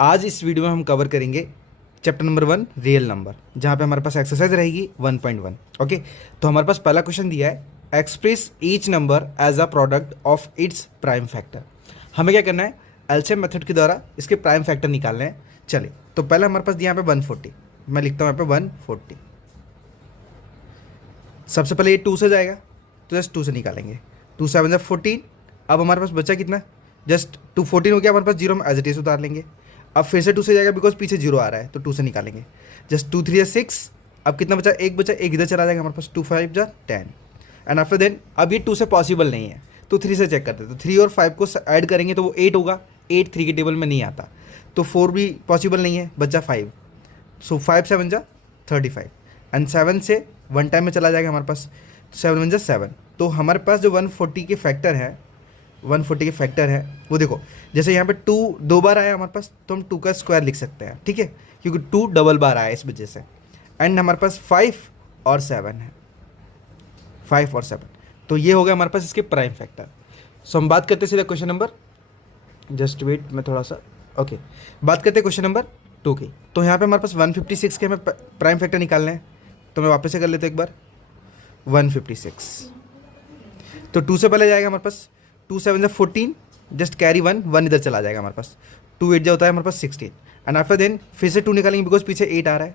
आज इस वीडियो में हम कवर करेंगे चैप्टर नंबर 1 रियल नंबर, जहाँ पे हमारे पास एक्सरसाइज रहेगी 1.1। ओके, तो हमारे पास पहला क्वेश्चन दिया है, express each number as a product of its prime factor. हमें क्या करना है, एलसीएम मेथड के द्वारा इसके प्राइम फैक्टर निकालने हैं। चलिए, तो पहले हमारे पास दिया यहाँ पे 140, मैं लिखता हूँ यहाँ पे 140। सबसे पहले ये 2 से जाएगा तो जस्ट 2 से निकालेंगे, 2 7 जा 14। अब हमारे पास बचा कितना, जस्ट 214 हो गया हमारे पास, जीरो में एज इट इज उतार लेंगे। अब फिर से 2 से जाएगा बिकॉज पीछे जीरो आ रहा है, तो 2 से निकालेंगे, जस्ट 2 3 6। अब कितना बचा, एक बचा, एक इधर चला जाएगा हमारे पास, 2 5 जा 10। एंड आफ्टर देन अब ये 2 से पॉसिबल नहीं है तो 3 से चेक करते हैं, तो 3 और 5 को ऐड करेंगे तो वो 8 होगा। 8 3 के टेबल में नहीं आता, तो 4 भी पॉसिबल नहीं है, बचा 5। सो 5 7 जा 35 एंड 7 से 1 टाइम में चला जाएगा हमारे पास, 7 1 जा 7। तो हमारे पास जो 140 के फैक्टर है, 140 के फैक्टर है वो देखो, जैसे यहाँ पे 2 2 बार आया हमारे पास तो हम 2 का स्क्वायर लिख सकते हैं, ठीक है, क्योंकि 2 डबल बार आया इस वजह से। एंड हमारे पास 5 और 7 है, 5 और 7, तो ये हो गया हमारे पास इसके प्राइम फैक्टर। सो हम बात करते हैं सीधा क्वेश्चन नंबर, जस्ट वेट मैं थोड़ा सा, ओके, बात करते हैं क्वेश्चन नंबर 2 की। तो यहाँ पे हमारे पास 156 के हमें प्राइम फैक्टर निकालने हैं, तो मैं वापस से कर लेता हूँ एक बार, 156। तो 2 से पहले जाएगा हमारे पास, 2 7 जा 14, जस्ट कैरी 1 1 इधर चला जाएगा हमारे पास, 2 8 जा होता है हमारे पास 16। एंड आफ्टर देन फिर से 2 निकालेंगे बिकॉज पीछे 8 आ रहा है,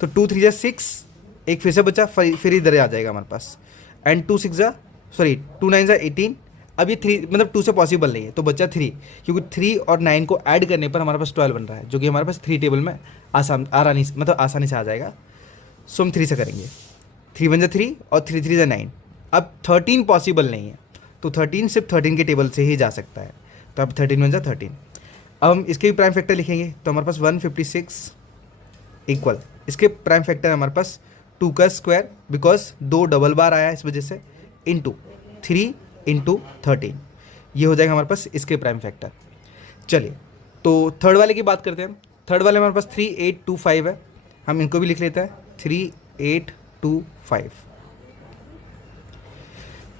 तो 2 3 जा 6, एक फिर से बचा, फिर इधर आ जाएगा हमारे पास। एंड 2 6 जा, सॉरी 2 9 जा 18। अब ये 3 मतलब 2 से पॉसिबल नहीं है, तो बचा 3, क्योंकि 3 और 9 को ऐड करने पर हमारे पास 12 बन रहा है, जो कि हमारे पास 3 टेबल में आसानी से आ जाएगा। सो हम 3 से करेंगे, 3 1 जा 3 और 3 3 जा 9। अब 13 पॉसिबल नहीं है, तो 13 सिर्फ 13 के टेबल से ही जा सकता है, तो अब 13 1 जा 13। अब हम इसके भी प्राइम फैक्टर लिखेंगे, तो हमारे पास 156 इक्वल, इसके प्राइम फैक्टर हमारे पास 2 का स्क्वायर, बिकॉज 2 डबल बार आया है इस वजह से, इंटू 3 इंटू 13, ये हो जाएगा हमारे पास इसके प्राइम फैक्टर। चलिए, तो थर्ड वाले की बात करते हैं। थर्ड वाले हमारे पास 3 8 2 5 है, हम इनको भी लिख लेते हैं, 3 8 2 5।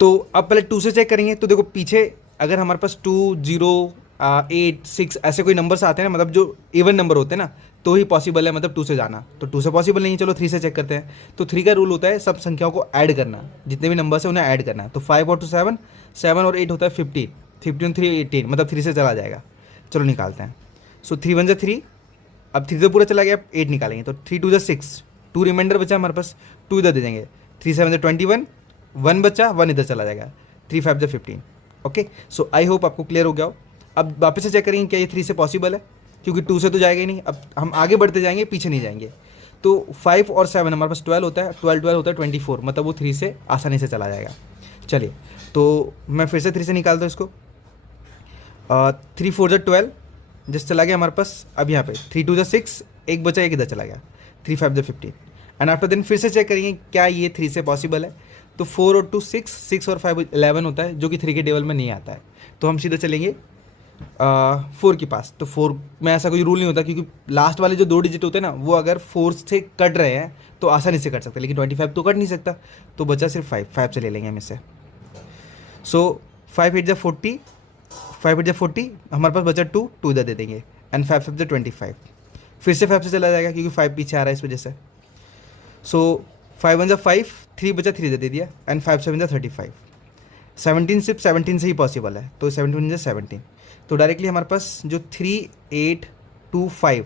तो अब पहले 2 से चेक करेंगे, तो देखो पीछे अगर हमारे पास 2 0 8 6 ऐसे कोई नंबर्स आते हैं ना, मतलब जो इवन नंबर होते हैं ना, तो ही पॉसिबल है मतलब 2 से जाना, तो 2 से पॉसिबल नहीं है, चलो 3 से चेक करते हैं। तो 3 का रूल होता है सब संख्याओं को ऐड करना, जितने भी नंबर्स हैं उन्हें ऐड करना, तो 5 और 2 7, 7 और 8 होता है 15, 15 और 3 18, मतलब 3 से चला जाएगा। चलो निकालते हैं। सो 3 1 जा 3, अब 3 तो पूरा चला गया, 8 निकालेंगे, तो 3 2 जा 6, 2 रिमाइंडर बचा हमारे पास, 2 इधर दे देंगे, 3 7 जा 21, 1 बचा, 1 इधर चला जाएगा, 3 5 जा 15। ओके, सो आई होप आपको क्लियर हो गया हो। अब वापस से चेक करेंगे क्या ये 3 से पॉसिबल है, क्योंकि 2 से तो जाएगा ही नहीं, अब हम आगे बढ़ते जाएंगे, पीछे नहीं जाएंगे। तो 5 और 7 हमारे पास 12 होता है, 12 होता है 24, मतलब वो 3 से आसानी से चला जाएगा। चलिए, तो मैं फिर से 3 से निकालता हूँ इसको, 3 4 जा 12, जस्ट चला गया हमारे पास। अब यहाँ पे 3 2 जा 6, एक बचा, एक इधर चला गया, 3 5 जा 15। एंड आफ्टर देन फिर से चेक करेंगे क्या ये 3 से पॉसिबल है, तो 4 और 2 6, 6 और 5 11 होता है, जो कि 3 के टेबल में नहीं आता है, तो हम सीधा चलेंगे 4 के पास। तो 4 में ऐसा कोई रूल नहीं होता, क्योंकि लास्ट वाले जो 2 डिजिट होते हैं ना, वो अगर 4 से कट रहे हैं तो आसानी से कट सकते हैं, लेकिन 25 तो कट नहीं सकता, तो बचा सिर्फ 5 से ले लेंगे हम इसे। सो 5 8 जा 40, 5 8 जा 40, हमारे पास बचा 2 2 इधर दे देंगे, एंड 5 5 जा 25, फिर से 5 से चला जाएगा क्योंकि 5 पीछे आ रहा है इस वजह से। सो 5 1 जा 5, 3 बचा, 3 इधर दे दिया, एंड 5 7 जा 35। 17 सिर्फ 17 से ही पॉसिबल है, तो 17 जा 17। तो डायरेक्टली हमारे पास जो 3 8 2 5,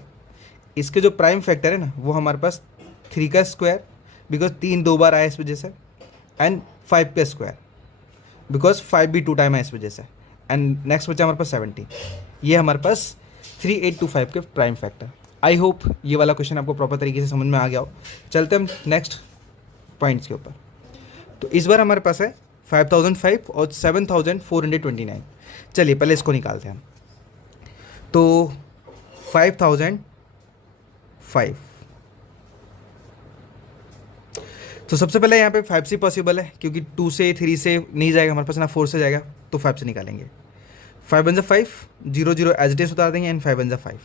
इसके जो प्राइम फैक्टर है ना, वो हमारे पास 3 का स्क्वायर, बिकॉज 3 2 बार आया इस वजह से, एंड 5 का स्क्वायर, बिकॉज 5 भी 2 टाइम है इस वजह से, एंड नेक्स्ट बचा हमारे पास 17। ये हमारे पास 3 8 2 5 के प्राइम फैक्टर। आई होप ये वाला क्वेश्चन आपको प्रॉपर तरीके से समझ में आ गया हो। चलते हम नेक्स्ट पॉइंट्स के ऊपर। तो इस बार हमारे पास है 5005 और 7429। चलिए पहले इसको निकालते हैं हम। तो 5005, तो सबसे पहले यहाँ पे 5 से पॉसिबल है, क्योंकि 2 से 3 से नहीं जाएगा हमारे पास ना, 4 से जाएगा, तो 5 से निकालेंगे। 5 1 जा 5, 0 0 एज इट इज उतार देंगे, एंड 5 1 जा 5।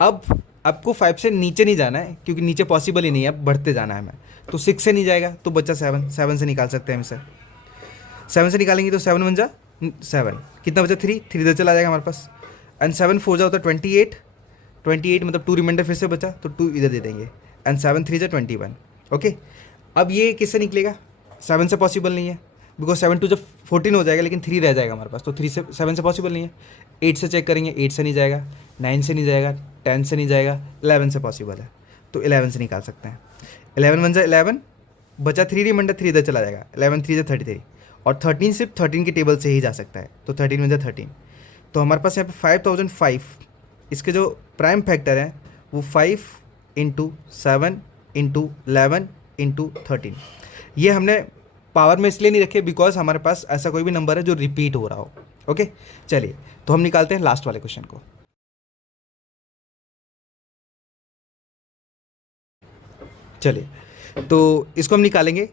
अब आपको 5 से नीचे नहीं जाना है, क्योंकि नीचे पॉसिबल ही नहीं है, अब बढ़ते जाना है हमें, तो 6 से नहीं जाएगा, तो बच्चा 7 7 से निकाल सकते हैं हम इसे। 7 से निकालेंगे तो 7 1 जा 7, कितना बचा, 3 3 इधर चला जाएगा हमारे पास, एंड 7 4 जा होता है 28, 28 मतलब 2 रिमाइंडर फिर से बचा तो 2 इधर दे देंगे एंड 7 3 जा 21। ओके, अब ये किससे निकलेगा, 7 से पॉसिबल नहीं है बिकॉज 7 2 जब 14 हो जाएगा लेकिन 3 रह जाएगा हमारे पास, तो 3 से 7 से पॉसिबल नहीं है। 8 से चेक करेंगे, 8 से नहीं जाएगा, 9 से नहीं जाएगा, 10 से नहीं जाएगा, 11 से पॉसिबल है तो 11 से निकाल सकते हैं। 11 1 जा 11, बचा 3 रिमाइंडर 3 इधर चला जाएगा, 11 3 जा 33 और 13 सिर्फ 13 के टेबल से ही जा सकता है तो 13 1 जा 13। तो हमारे पास यहाँ पे 5005, इसके जो प्राइम फैक्टर है वो 5 इंटू 7 इंटू 11 इंटू 13। ये हमने पावर में इसलिए नहीं रखे बिकॉज हमारे पास ऐसा कोई भी नंबर है जो रिपीट हो रहा हो। ओके, चलिए तो हम निकालते हैं लास्ट वाले क्वेश्चन को। चलिए तो इसको हम निकालेंगे।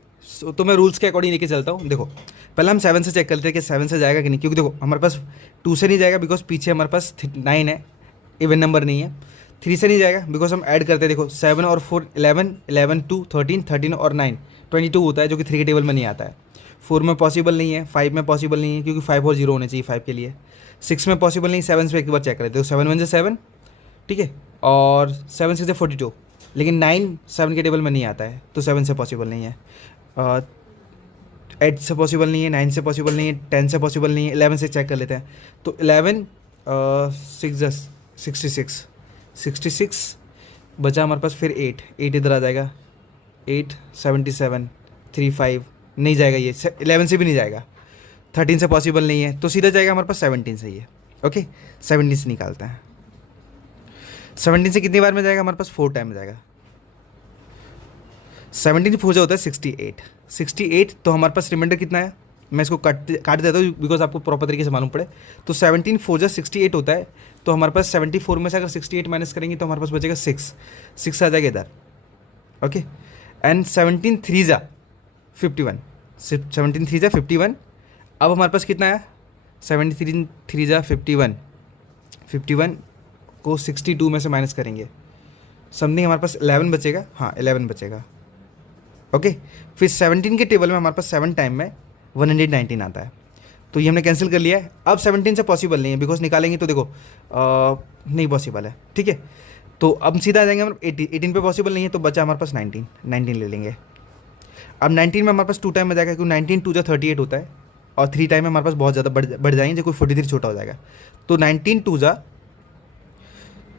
तो मैं रूल्स के अकॉर्डिंग लेके चलता हूँ। देखो पहले हम 7 से चेक करते हैं कि 7 से जाएगा कि नहीं, क्योंकि देखो हमारे पास 2 से नहीं जाएगा बिकॉज पीछे हमारे पास 9 है, इवन नंबर नहीं है। 3 से नहीं जाएगा बिकॉज हम ऐड करते हैं, देखो 7 और 4 11, 11 2 13, 13 और 9 22 होता है जो कि 3 के टेबल में नहीं आता है। 4 में पॉसिबल नहीं है, 5 में पॉसिबल नहीं है क्योंकि 5 और 0 होने चाहिए 5 के लिए। 6 में पॉसिबल नहीं, 7 से एक बार चेक कर लेते हो, 7 1 7, ठीक है, और 7 6 42, लेकिन 9 7 के टेबल में नहीं आता है तो 7 से पॉसिबल नहीं है। 8 से पॉसिबल नहीं है, 9 से पॉसिबल नहीं है, 10 से पॉसिबल नहीं है, 11 से चेक कर लेते हैं तो 11 6 66, 66 बचा हमारे पास, फिर 8 इधर आ जाएगा, 8 77 3 5 नहीं जाएगा, ये 11 से भी नहीं जाएगा, 13 से पॉसिबल नहीं है तो सीधा जाएगा हमारे पास 17 से ही है। ओके, 17 से निकालते हैं। 17 से कितनी बार में जाएगा हमारे पास, 4 टाइम में जाएगा। 17 फोजा होता है 68, 68 तो हमारे पास रिमाइंडर कितना है, मैं इसको काट देता हूँ बिकॉज आपको प्रॉपर तरीके से मालूम पड़े। तो 17 फोजा 68 होता है तो हमारे पास 74 में से अगर 68 माइनस करेंगे तो हमारे पास बचेगा 6 आ जाएगा इधर। ओके, एंड 17 3 जा 51, 17 3 जा 51। अब हमारे पास कितना है, 73 3 जा 51, 51 को 62 में से माइनस करेंगे, समथिंग हमारे पास 11 बचेगा, हाँ 11 बचेगा। ओके, फिर 17 के टेबल में हमारे पास 7 टाइम में 119 आता है तो ये हमने कैंसिल कर लिया है। अब 17 से पॉसिबल नहीं है बिकॉज निकालेंगे तो देखो नहीं पॉसिबल है, ठीक है, तो अब सीधा आ जाएंगे हम 18 पे पॉसिबल नहीं है तो बचा हमारे पास 19 ले लेंगे। अब 19 में हमारे पास 2 टाइम में जाएगा क्योंकि 19 2 जा 38 होता है और 3 टाइम में हमारे पास बहुत ज़्यादा बढ़ जाएंगे जो कोई 43 छोटा हो जाएगा तो 19 2 जा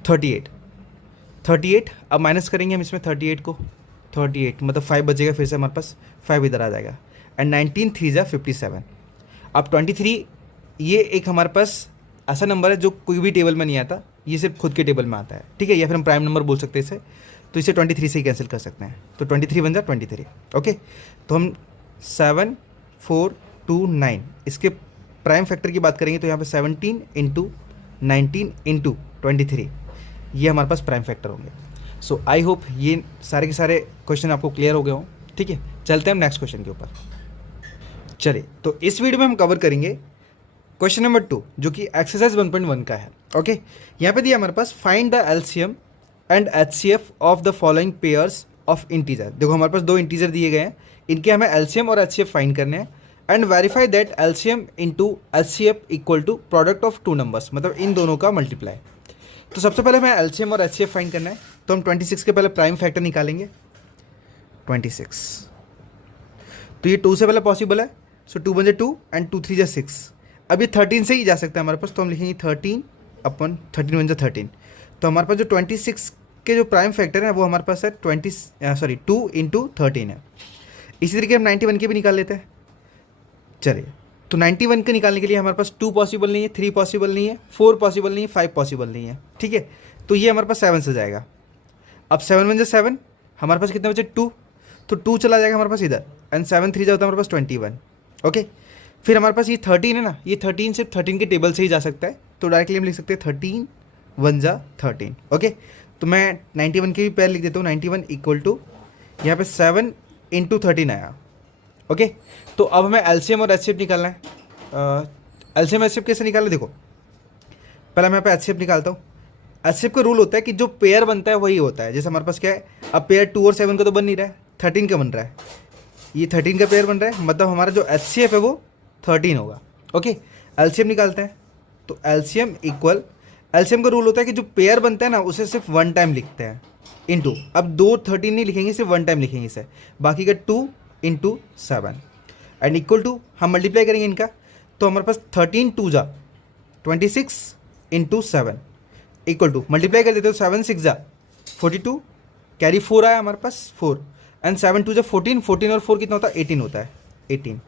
38। अब माइनस करेंगे हम इसमें 38 को, 38 मतलब 5 बचेगा, फिर से हमारे पास 5 इधर आ जाएगा एंड 19 3 जा 57। अब 23 ये एक हमारे पास ऐसा नंबर है जो कोई भी टेबल में नहीं आता, ये सिर्फ खुद के टेबल में आता है, ठीक है, या फिर हम प्राइम नंबर बोल सकते हैं इसे, तो इसे 23 से ही कैंसिल कर सकते हैं तो 23 बन जा 23। ओके, तो हम 7 4 2 9 इसके प्राइम फैक्टर की बात करेंगे तो यहाँ पे 17 इंटू 19 इंटू 23 ये हमारे पास प्राइम फैक्टर होंगे। सो आई होप ये सारे के सारे क्वेश्चन आपको क्लियर हो गए हों, ठीक है। चलते हैं हम नेक्स्ट क्वेश्चन के ऊपर। चलिए, तो इस वीडियो में हम कवर करेंगे क्वेश्चन नंबर 2 जो कि एक्सरसाइज 1.1 का है। ओके, यहाँ पे दिया हमारे पास find the LCM and HCF of the following pairs of integer. देखो हमारे पास 2 इंटीजर दिए गए हैं, इनके हमें एलसीएम और एचसीएफ फाइंड करने हैं and verify that LCM into HCF equal to product of 2 numbers, मतलब इन दोनों का मल्टीप्लाई। तो सबसे पहले हमें एलसीएम और एचसीएफ फाइंड करना है तो हम 26 के पहले प्राइम फैक्टर निकालेंगे 26, तो ये 2 से पहले पॉसिबल है, सो 2 बन 2 एंड 2 3 6। अब ये 13 से ही जा सकता है हमारे पास, तो हम लिखेंगे 13 अपन 13 बन 13। तो हमारे पास जो 26 के जो प्राइम फैक्टर है वो हमारे पास है 2 इंटू 13 है। इसी तरीके हम 91 के भी निकाल लेते हैं। चलिए, तो 91 के निकालने के लिए हमारे पास 2 पॉसिबल नहीं है, 3 पॉसिबल नहीं है, 4 पॉसिबल नहीं है, 5 पॉसिबल नहीं है, ठीक है, तो ये हमारे पास 7 से जाएगा। अब 7 बन 7, हमारे पास कितने बचे 2, तो 2 चला जाएगा हमारे पास इधर एंड 7 3 जाता है हमारे पास 21। ओके, फिर हमारे पास ये 13 है ना, ये 13 सिर्फ 13 के टेबल से ही जा सकता है तो डायरेक्टली हम लिख सकते हैं 13 1 जा 13। ओके, तो मैं 91 के भी पैर लिख देता हूँ, 91 इक्वल टू यहाँ पे 7 इंटू 13 आया। ओके, तो अब हमें एलसीएम और एचसीएफ निकालना है। एलसीएम एचसीएफ कैसे निकालना, देखो पहले मैं यहाँ पे एचसीएफ निकालता हूँ। एचसीएफ का रूल होता है कि जो पेयर बनता है वही होता है, जैसे हमारे पास क्या है, अब पेयर 2 और 7 का तो बन नहीं रहा है, 13 का बन रहा है, ये 13 का पेयर बन रहा है, मतलब हमारा जो एचसीएफ है वो 13 होगा। ओके, एलसीएम निकालते हैं तो एलसीएम इक्वल एलसीएम का रूल होता है कि जो पेयर बनता है ना उसे सिर्फ वन टाइम लिखते हैं इनटू, अब दो 13 नहीं लिखेंगे, सिर्फ वन टाइम लिखेंगे इसे, बाकी का 2 इंटू 7 एंड इक्वल टू हम मल्टीप्लाई करेंगे इनका, तो हमारे पास 13 2 जा 26 इंटू 7 इक्वल टू मल्टीप्लाई कर देते हो 7 6 जा 42, कैरी 4 आया हमारे पास 4 एंड 7 2 जा 14, 14 और 4 कितना होता है 18 होता है 18,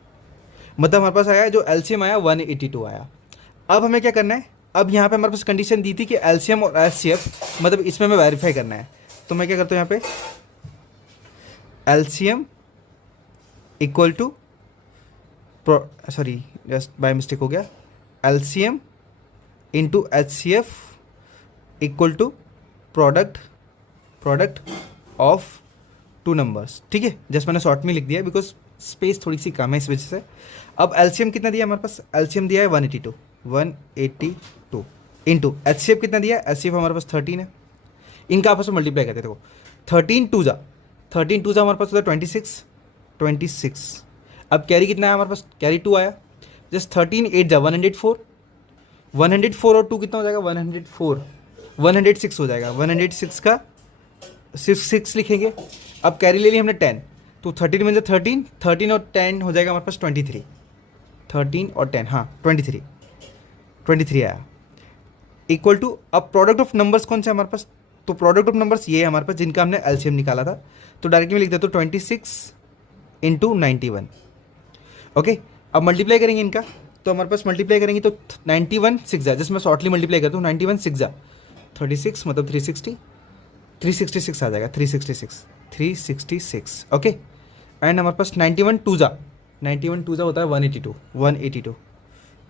मतलब हमारे पास आया जो एलसीएम आया 182 आया। अब हमें क्या करना है, अब यहाँ पे हमारे पास कंडीशन दी थी कि एलसीएम और एचसीएफ मतलब इसमें हमें वेरीफाई करना है, तो मैं क्या करता हूँ यहाँ पे LCM equal to sorry just by mistake हो गया, LCM into HCF equal to product of two numbers, ठीक है, जस्ट मैंने शॉर्ट में लिख दिया बिकॉज स्पेस थोड़ी सी कम है इस वजह से। अब एलसीएम कितना दिया हमारे पास, एलसीएम दिया है 182 इंटू एचसीएफ कितना दिया है, एचसीएफ हमारे पास 13 है, इनका आपस में मल्टीप्लाई करते देखो 13 2 जा हमारे पास होता है 26, अब कैरी कितना है हमारे पास, कैरी 2 आया, जस्ट 13 8 जा 104 और 2 कितना हो जाएगा 106 हो जाएगा, 106 का 6 लिखेंगे, अब कैरी ले ली हमने 10, तो 13 में 13 और 10 हो जाएगा हमारे पास 23, 13 और 10 हाँ 23 आया इक्वल टू, अब प्रोडक्ट ऑफ नंबर्स कौन से हमारे पास, तो प्रोडक्ट ऑफ नंबर्स ये है हमारे पास जिनका हमने एलसीएम निकाला था, तो डायरेक्टली लिख देता हूँ 26 इंटू 91, ओके। अब मल्टीप्लाई करेंगे इनका, तो हमारे पास मल्टीप्लाई करेंगे तो 91 6 जा, जिसमें शॉर्टली मल्टीप्लाई करता हूँ 91 6 जा 36 मतलब 366 आ जाएगा, 366 ओके। एंड हमारे पास 91 2 जा होता है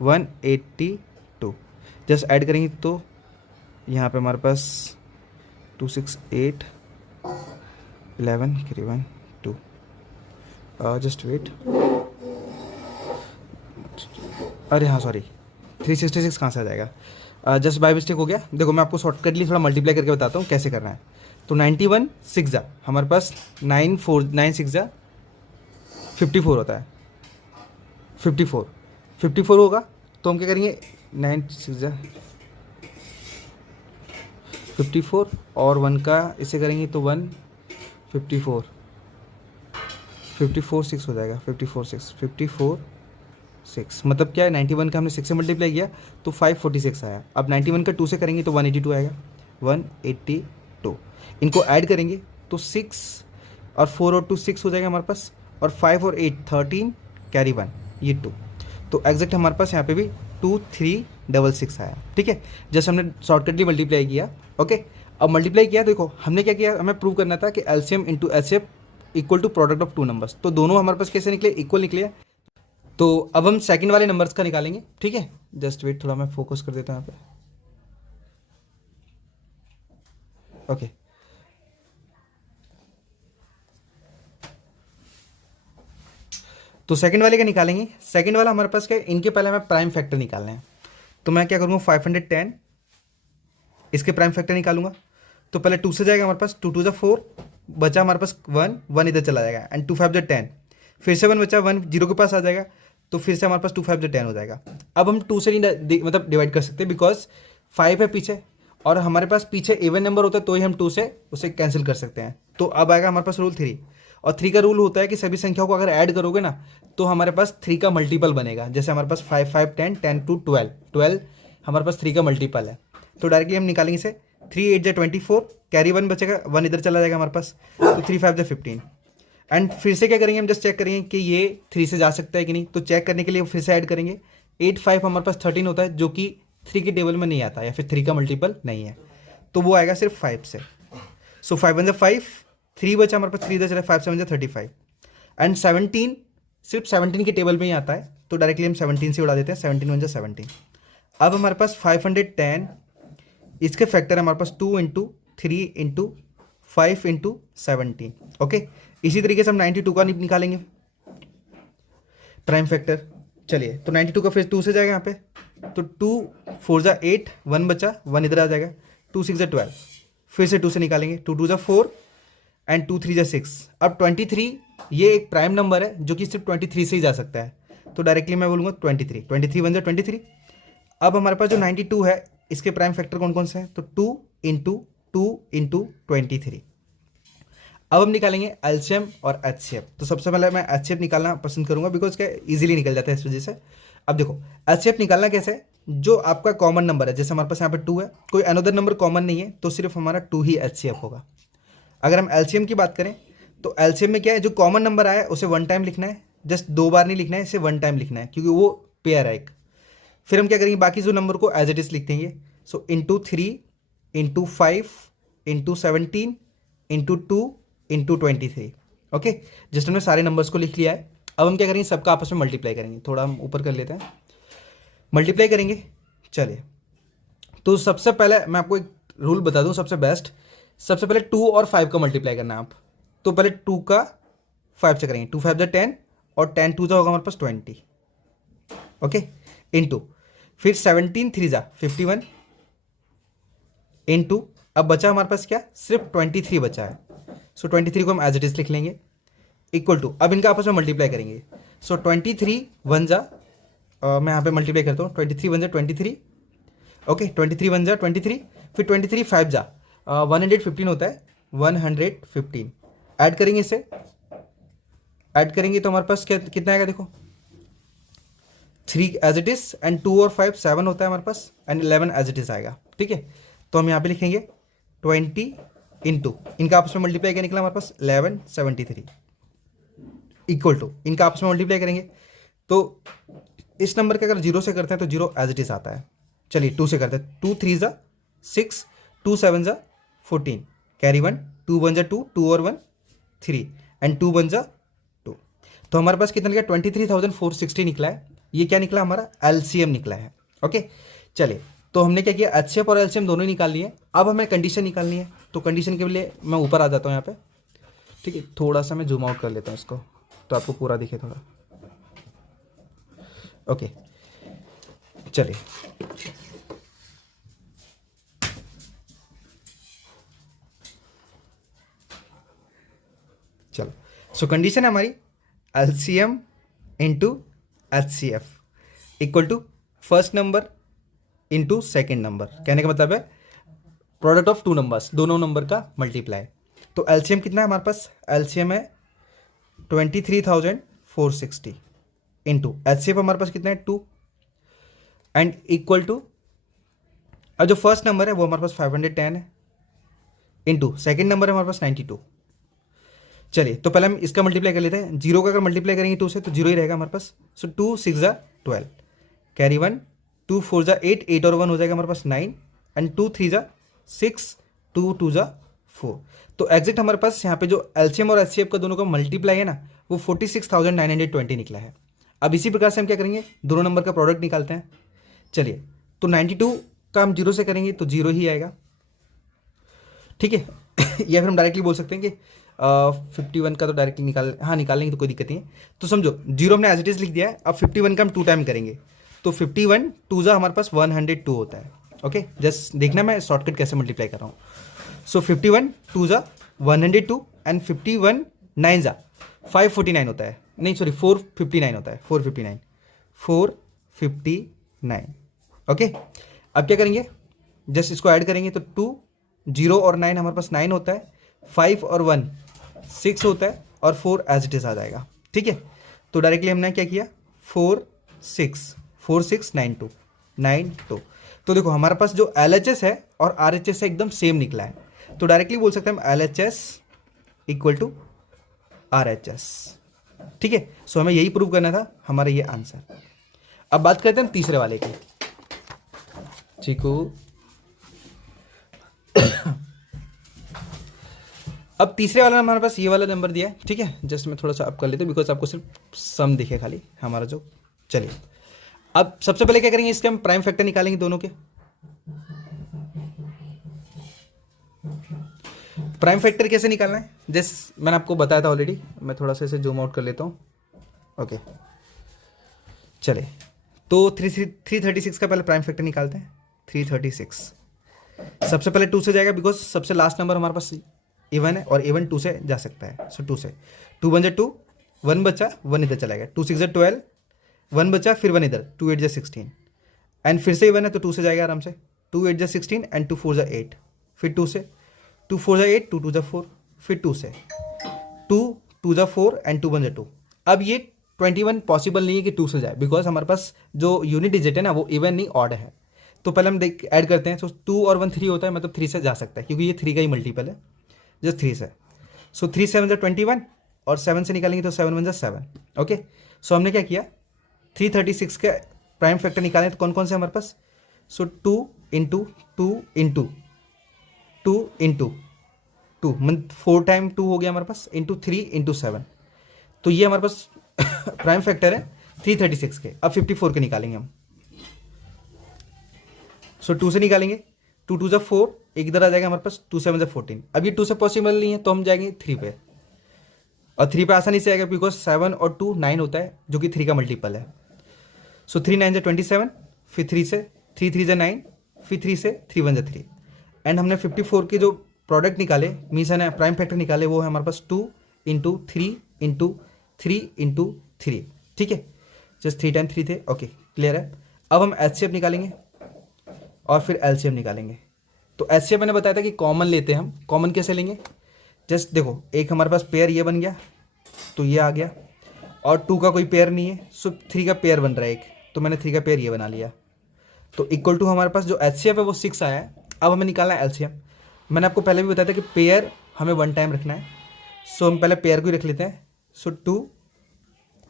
182 जस्ट ऐड करेंगे तो यहाँ पे हमारे पास 268 11 1 2 जस्ट वेट, अरे हाँ सॉरी 366 कहाँ से आ जाएगा, जस्ट बाय मिस्टेक हो गया, देखो मैं आपको शॉर्टकटली थोड़ा मल्टीप्लाई करके बताता हूँ कैसे करना है। तो 91 6 जा हमारे पास 9 6 जा 54 होता है, 54 होगा, तो हम क्या करेंगे 9 6 जा 54 और 1 का इसे करेंगे तो 54 6 हो जाएगा, 54 6 मतलब क्या है 91 का हमने 6 से मल्टीप्लाई किया तो 546 आया, अब 91 का 2 से करेंगे तो 182 आएगा, 182 इनको ऐड करेंगे तो 6 और 4 और 2 6 हो जाएगा हमारे पास, और 5 और 8 13 कैरी 1 ये 2, तो एग्जैक्ट हमारे पास यहाँ पे भी 2366 आया, ठीक है, जैसे हमने शॉर्टकटली मल्टीप्लाई किया, ओके। अब मल्टीप्लाई किया देखो हमने क्या किया, हमें प्रूव करना था कि LCM into HCF equal to product of two numbers, तो दोनों हमारे पास कैसे निकले, इक्वल निकले। तो अब हम सेकंड वाले नंबर्स का निकालेंगे, ठीक है, जस्ट वेट थोड़ा मैं फोकस कर देता हूँ यहाँ पे, ओके। तो सेकंड वाले का निकालेंगे, सेकंड वाला हमारे पास क्या है, इनके पहले हमें प्राइम फैक्टर निकालने हैं, तो मैं क्या करूँगा 510 इसके प्राइम फैक्टर निकालूंगा, तो पहले 2 से जाएगा हमारे पास, 2 2 जा 4 बचा हमारे पास 1 इधर चला जाएगा एंड 2 5 जा 10, फिर से 1 बचा 1 0 के पास आ जाएगा, तो फिर से हमारे पास 2 5 जा 10 हो जाएगा। अब हम 2 से नहीं मतलब डिवाइड कर सकते बिकॉज 5 है पीछे, और हमारे पास पीछे इवन नंबर होता है तो ही हम 2 से उसे कैंसिल कर सकते हैं, तो अब आएगा हमारे पास रूल 3, और 3 का रूल होता है कि सभी संख्याओं को अगर ऐड करोगे ना तो हमारे पास 3 का मल्टीपल बनेगा, जैसे हमारे पास 5 5 10 10 टू 12 हमारे पास 3 का मल्टीपल है, तो डायरेक्टली हम निकालेंगे इसे 3 8 जा 24 कैरी 1 बचेगा, 1 इधर चला जाएगा हमारे पास, तो 3 5 जा 15 एंड फिर से क्या करेंगे हम जस्ट चेक करेंगे कि ये 3 से जा सकता है कि नहीं, तो चेक करने के लिए फिर से ऐड करेंगे 8 5 हमारे पास 13 होता है जो कि 3 के टेबल में नहीं आता या फिर 3 का मल्टीपल नहीं है, तो वो आएगा सिर्फ 5 से, सो 5 1 जा 5 3 बचा हमारे पास, 3 इधर चला 5 7 जा 35 एंड 17 सिर्फ 17 के टेबल में ही आता है, तो डायरेक्टली हम 17 से उड़ा देते हैं, 17 1 जा 17। अब हमारे पास 510 इसके फैक्टर हमारे पास 2 इंटू 3 इंटू 5 इंटू 17, ओके। इसी तरीके से हम 92 का निकालेंगे प्राइम फैक्टर, चलिए तो 92 का फिर 2 से जाएगा यहाँ पे, तो 2 4 जा 8 1 बचा 1 इधर आ जाएगा, 2 6 जा 12 फिर से 2 से निकालेंगे, 2 2 जा 4 एंड 2 3 जा 6। अब 23 ये एक प्राइम नंबर है जो कि सिर्फ 23 से ही जा सकता है, तो डायरेक्टली मैं बोलूँगा 23 1 जा 23। अब हमारे पास जो 92 है इसके प्राइम फैक्टर कौन कौन से हैं, तो 2 × 2 × 23। अब हम निकालेंगे एलसीएम और एचसीएफ। तो सबसे पहले मैं एचसीएफ निकालना पसंद करूंगा बिकॉज क्या इजीली निकल जाता है इस वजह से। अब देखो एचसीएफ निकालना कैसे है, जो आपका कॉमन नंबर है, जैसे हमारे पास यहाँ पे 2 है, कोई अनदर नंबर कॉमन नहीं है, तो सिर्फ हमारा 2 ही एचसीएफ होगा। अगर हम एलसीएम की बात करें तो एलसीएम में क्या है, जो कॉमन नंबर आया है उसे 1 टाइम लिखना है, जस्ट 2 बार नहीं लिखना है, इसे 1 टाइम लिखना है क्योंकि वो पेयर है एक। फिर हम क्या करेंगे, बाकी जो नंबर को एज इट इज लिख देंगे। So into 3 into 5 into 17 into 2 into 23। Okay, just हमने सारे नंबर्स को लिख लिया है। अब हम क्या करेंगे, सबका आपस में मल्टीप्लाई करेंगे। थोड़ा हम ऊपर कर लेते हैं, मल्टीप्लाई करेंगे। चलिए, तो सबसे पहले मैं आपको एक रूल बता दूं, सबसे बेस्ट, सबसे पहले 2 और 5 का मल्टीप्लाई करना है आप। तो पहले 2 का 5 से करेंगे, 2 5 जा 10 और 10 2 जा होगा हमारे पास 20। ओके, इंटू फिर 17 3 जा 51 इंटू अब बचा हमारे पास क्या, सिर्फ 23 बचा है। सो 23 को हम एज इट इज लिख लेंगे, इक्वल टू, अब इनका आपस में मल्टीप्लाई करेंगे। सो 23 1 जा, मैं यहाँ पे मल्टीप्लाई करता हूँ, 23 1 जा 23। ओके, 23 1 जा 23, फिर 23 5 जा 115 होता है, 115 ऐड करेंगे, इसे ऐड करेंगे तो हमारे पास क्या कितना आएगा, देखो 3 एज इट इज एंड 2 और 5 7 होता है हमारे पास, एंड 11 एज इट इज आएगा। ठीक है, तो हम यहाँ पे लिखेंगे 20 इंटू इनका आपस में मल्टीप्लाई क्या निकला हमारे पास 1173 इक्वल टू इनका आपस में मल्टीप्लाई करेंगे तो इस नंबर के अगर 0 से करते हैं तो 0 एज इट इज आता है। चलिए 2 से करते हैं, 2 3 जा 6 2 7 जा 14 कैरी 1 2 1 जा 2 2 और 1 3 एंड 2 1 जा 2। तो हमारे पास कितना निकला 23,460 निकला है। ये क्या निकला, हमारा एलसीएम निकला है। ओके, चलिए, तो हमने क्या किया, एचसीएफ और एलसीएम दोनों निकाल लिए। अब हमें कंडीशन निकालनी है, तो कंडीशन के लिए मैं ऊपर आ जाता हूँ यहाँ पे। ठीक है, थोड़ा सा मैं जूम आउट कर लेता हूँ इसको तो आपको पूरा दिखे थोड़ा। ओके, चलिए, चलो, सो कंडीशन है हमारी LCM into HCF equal to first number into second number. कहने का मतलब है प्रोडक्ट ऑफ 2 नंबर्स, दोनों नंबर का मल्टीप्लाई। तो एलसीएम कितना है हमारे पास, एलसीएम है 23,460 इंटू एचसीएफ हमारे पास कितना है 2 एंड इक्वल टू, अब जो फर्स्ट नंबर है वो हमारे पास 510 है इंटू सेकेंड नंबर है हमारे पास 92। चलिए, तो पहले हम इसका मल्टीप्लाई कर लेते हैं। 0 का अगर मल्टीप्लाई करेंगे 2 से तो 0 ही रहेगा हमारे पास। सो 2 6 जा 12 कैरी 1 2 4 जा 8 8 और 1 हो जाएगा हमारे पास 9 एंड 2 3 जा 6 2 2 जा 4। तो एग्जैक्ट हमारे पास यहाँ पे जो एलसीएम और एचसीएफ का दोनों का मल्टीप्लाई है ना, वो 46,920 निकला है। अब इसी प्रकार से हम क्या करेंगे, दोनों नंबर का प्रोडक्ट निकालते हैं। चलिए, तो 92 का हम 0 से करेंगे तो 0 ही आएगा। ठीक है, या फिर हम डायरेक्टली बोल सकते हैं कि 51 का तो डायरेक्टली निकालेंगे तो कोई दिक्कत नहीं है। तो समझो 0 हमने एज इट इज लिख दिया है। अब 51 का हम 2 टाइम करेंगे तो 51 2 जा हमारे पास 102 होता है। ओके, जस्ट देखना मैं शॉर्टकट कैसे मल्टीप्लाई कर रहा हूँ। सो 51 2 जा 102 एंड 51 9 जा 549 होता है, नहीं सॉरी 459 होता है, 459। ओके, अब क्या करेंगे, जस्ट इसको ऐड करेंगे तो 2 0 और 9 हमारे पास 9 होता है, 5 और 1 6 होता है और 4 एज इट इज आ जाएगा। ठीक है, तो डायरेक्टली हमने क्या किया 4692। तो देखो हमारे पास जो LHS है और RHS है एकदम सेम निकला है, तो डायरेक्टली बोल सकते हैं हम LHS इक्वल टू RHS। ठीक है, सो हमें यही प्रूव करना था, हमारा ये आंसर। अब बात करते हैं तीसरे वाले की। ठीक हो, अब तीसरे वाला हमारे पास ये वाला नंबर दिया है। ठीक है, जस्ट मैं थोड़ा सा अप कर लेता हूँ बिकॉज आपको सिर्फ सम दिखे खाली हमारा जो। चलिए, अब सबसे पहले क्या करेंगे, इसके हम प्राइम फैक्टर निकालेंगे दोनों के। प्राइम फैक्टर कैसे निकालना है, जैसे मैंने आपको बताया था ऑलरेडी, मैं थोड़ा सा इसे जूम आउट कर लेता हूँ। ओके, चलिए, तो 336 का पहले प्राइम फैक्टर निकालते हैं। 336 सबसे पहले 2 से जाएगा बिकॉज सबसे लास्ट नंबर हमारे पास इवन है और इवन 2 से जा सकता है। सो 2 से 2 1 जा 2 1 बचा 1 इधर चला गया, 2 6 जा 12 1 बचा फिर 1 इधर 2 8 जा 16 एंड फिर से इवन है तो 2 से जाएगा आराम से। 2 8 जा 16 एंड 2 4 जा 8, फिर 2 से 2 4 जा 8, 2 2 जा 4, फिर 2 से 2 2 जा 4 एंड 2 1 जा 2। अब ये 21 पॉसिबल नहीं है कि 2 से जाए, बिकॉज हमारे पास जो यूनिट डिजिट है ना वो इवन नहीं ऑड है। तो पहले हम देख ऐड करते हैं। सो 2 और 1 3 होता है, मतलब 3 से जा सकता है क्योंकि ये 3 का ही मल्टीपल है, जस्ट 3 से। सो 3 7 जा 21 और 7 से निकालेंगे तो 7 1 जा 7। ओके, सो हमने क्या किया, 336 के प्राइम फैक्टर निकालें तो कौन कौन से हमारे पास। सो 2 इंटू 2 इंटू 2 इंटू 2 मतलब 4 टाइम 2 हो गया हमारे पास, इंटू 3 इंटू 7। तो ये हमारे पास प्राइम फैक्टर है 336 के। अब 54 के निकालेंगे हम। सो 2 से निकालेंगे, 2 2 जा 4, एक इधर आ जाएगा हमारे पास, 2 7 जा 14। अब ये 2 से पॉसिबल नहीं है तो हम जाएंगे 3 पे, और 3 पे आसानी से आएगा बिकॉज 7 और 2 9 होता है जो कि 3 का मल्टीपल है। सो 3 9 जा 27, फिर 3 से 3 3 जा 9, फिर 3 से 3 1 जा 3। एंड हमने 54 के जो प्रोडक्ट निकाले, मीन्स है ना प्राइम फैक्टर निकाले, वो है हमारे पास 2 इंटू 3 इंटू 3 इंटू 3। ठीक है, जस्ट 3 टाइम 3 थे। ओके, क्लियर है। अब हम एचसीएफ निकालेंगे और फिर एलसीएम निकालेंगे। तो एचसीएफ मैंने बताया था कि कॉमन लेते हैं हम। कॉमन कैसे लेंगे, जस्ट देखो, एक हमारे पास पेयर ये बन गया तो ये आ गया, और 2 का कोई पेयर नहीं है, सो 3 का पेयर बन रहा है एक, तो मैंने 3 का पेयर ये बना लिया। तो इक्वल टू हमारे पास जो एचसीएफ है वो 6 आया है। अब हमें निकालना है एलसीएम। मैंने आपको पहले भी बताया था कि पेयर हमें 1 टाइम रखना है, सो हम पहले पेयर को ही रख लेते हैं। सो 2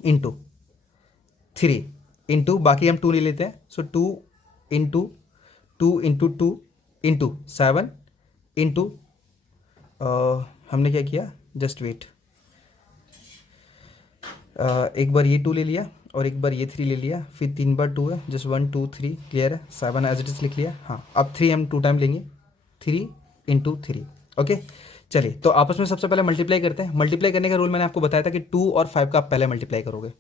इंटू 3 इंटू, बाकी हम 2 ले लेते हैं, सो 2 इंटू 2 इंटू 2 इंटू 7 इंटू, हमने क्या किया, जस्ट वेट, एक बार ये 2 ले लिया और एक बार ये 3 ले लिया, फिर 3 बार 2 है, जस्ट 1 2 3, क्लियर है। 7 एज इट इज लिख लिया। हाँ, अब 3 हम 2 टाइम लेंगे, 3 इंटू 3। ओके, चलिए तो आपस में सबसे पहले मल्टीप्लाई करते हैं। मल्टीप्लाई करने का रूल मैंने आपको बताया था कि 2 और 5 का आप पहले मल्टीप्लाई करोगे।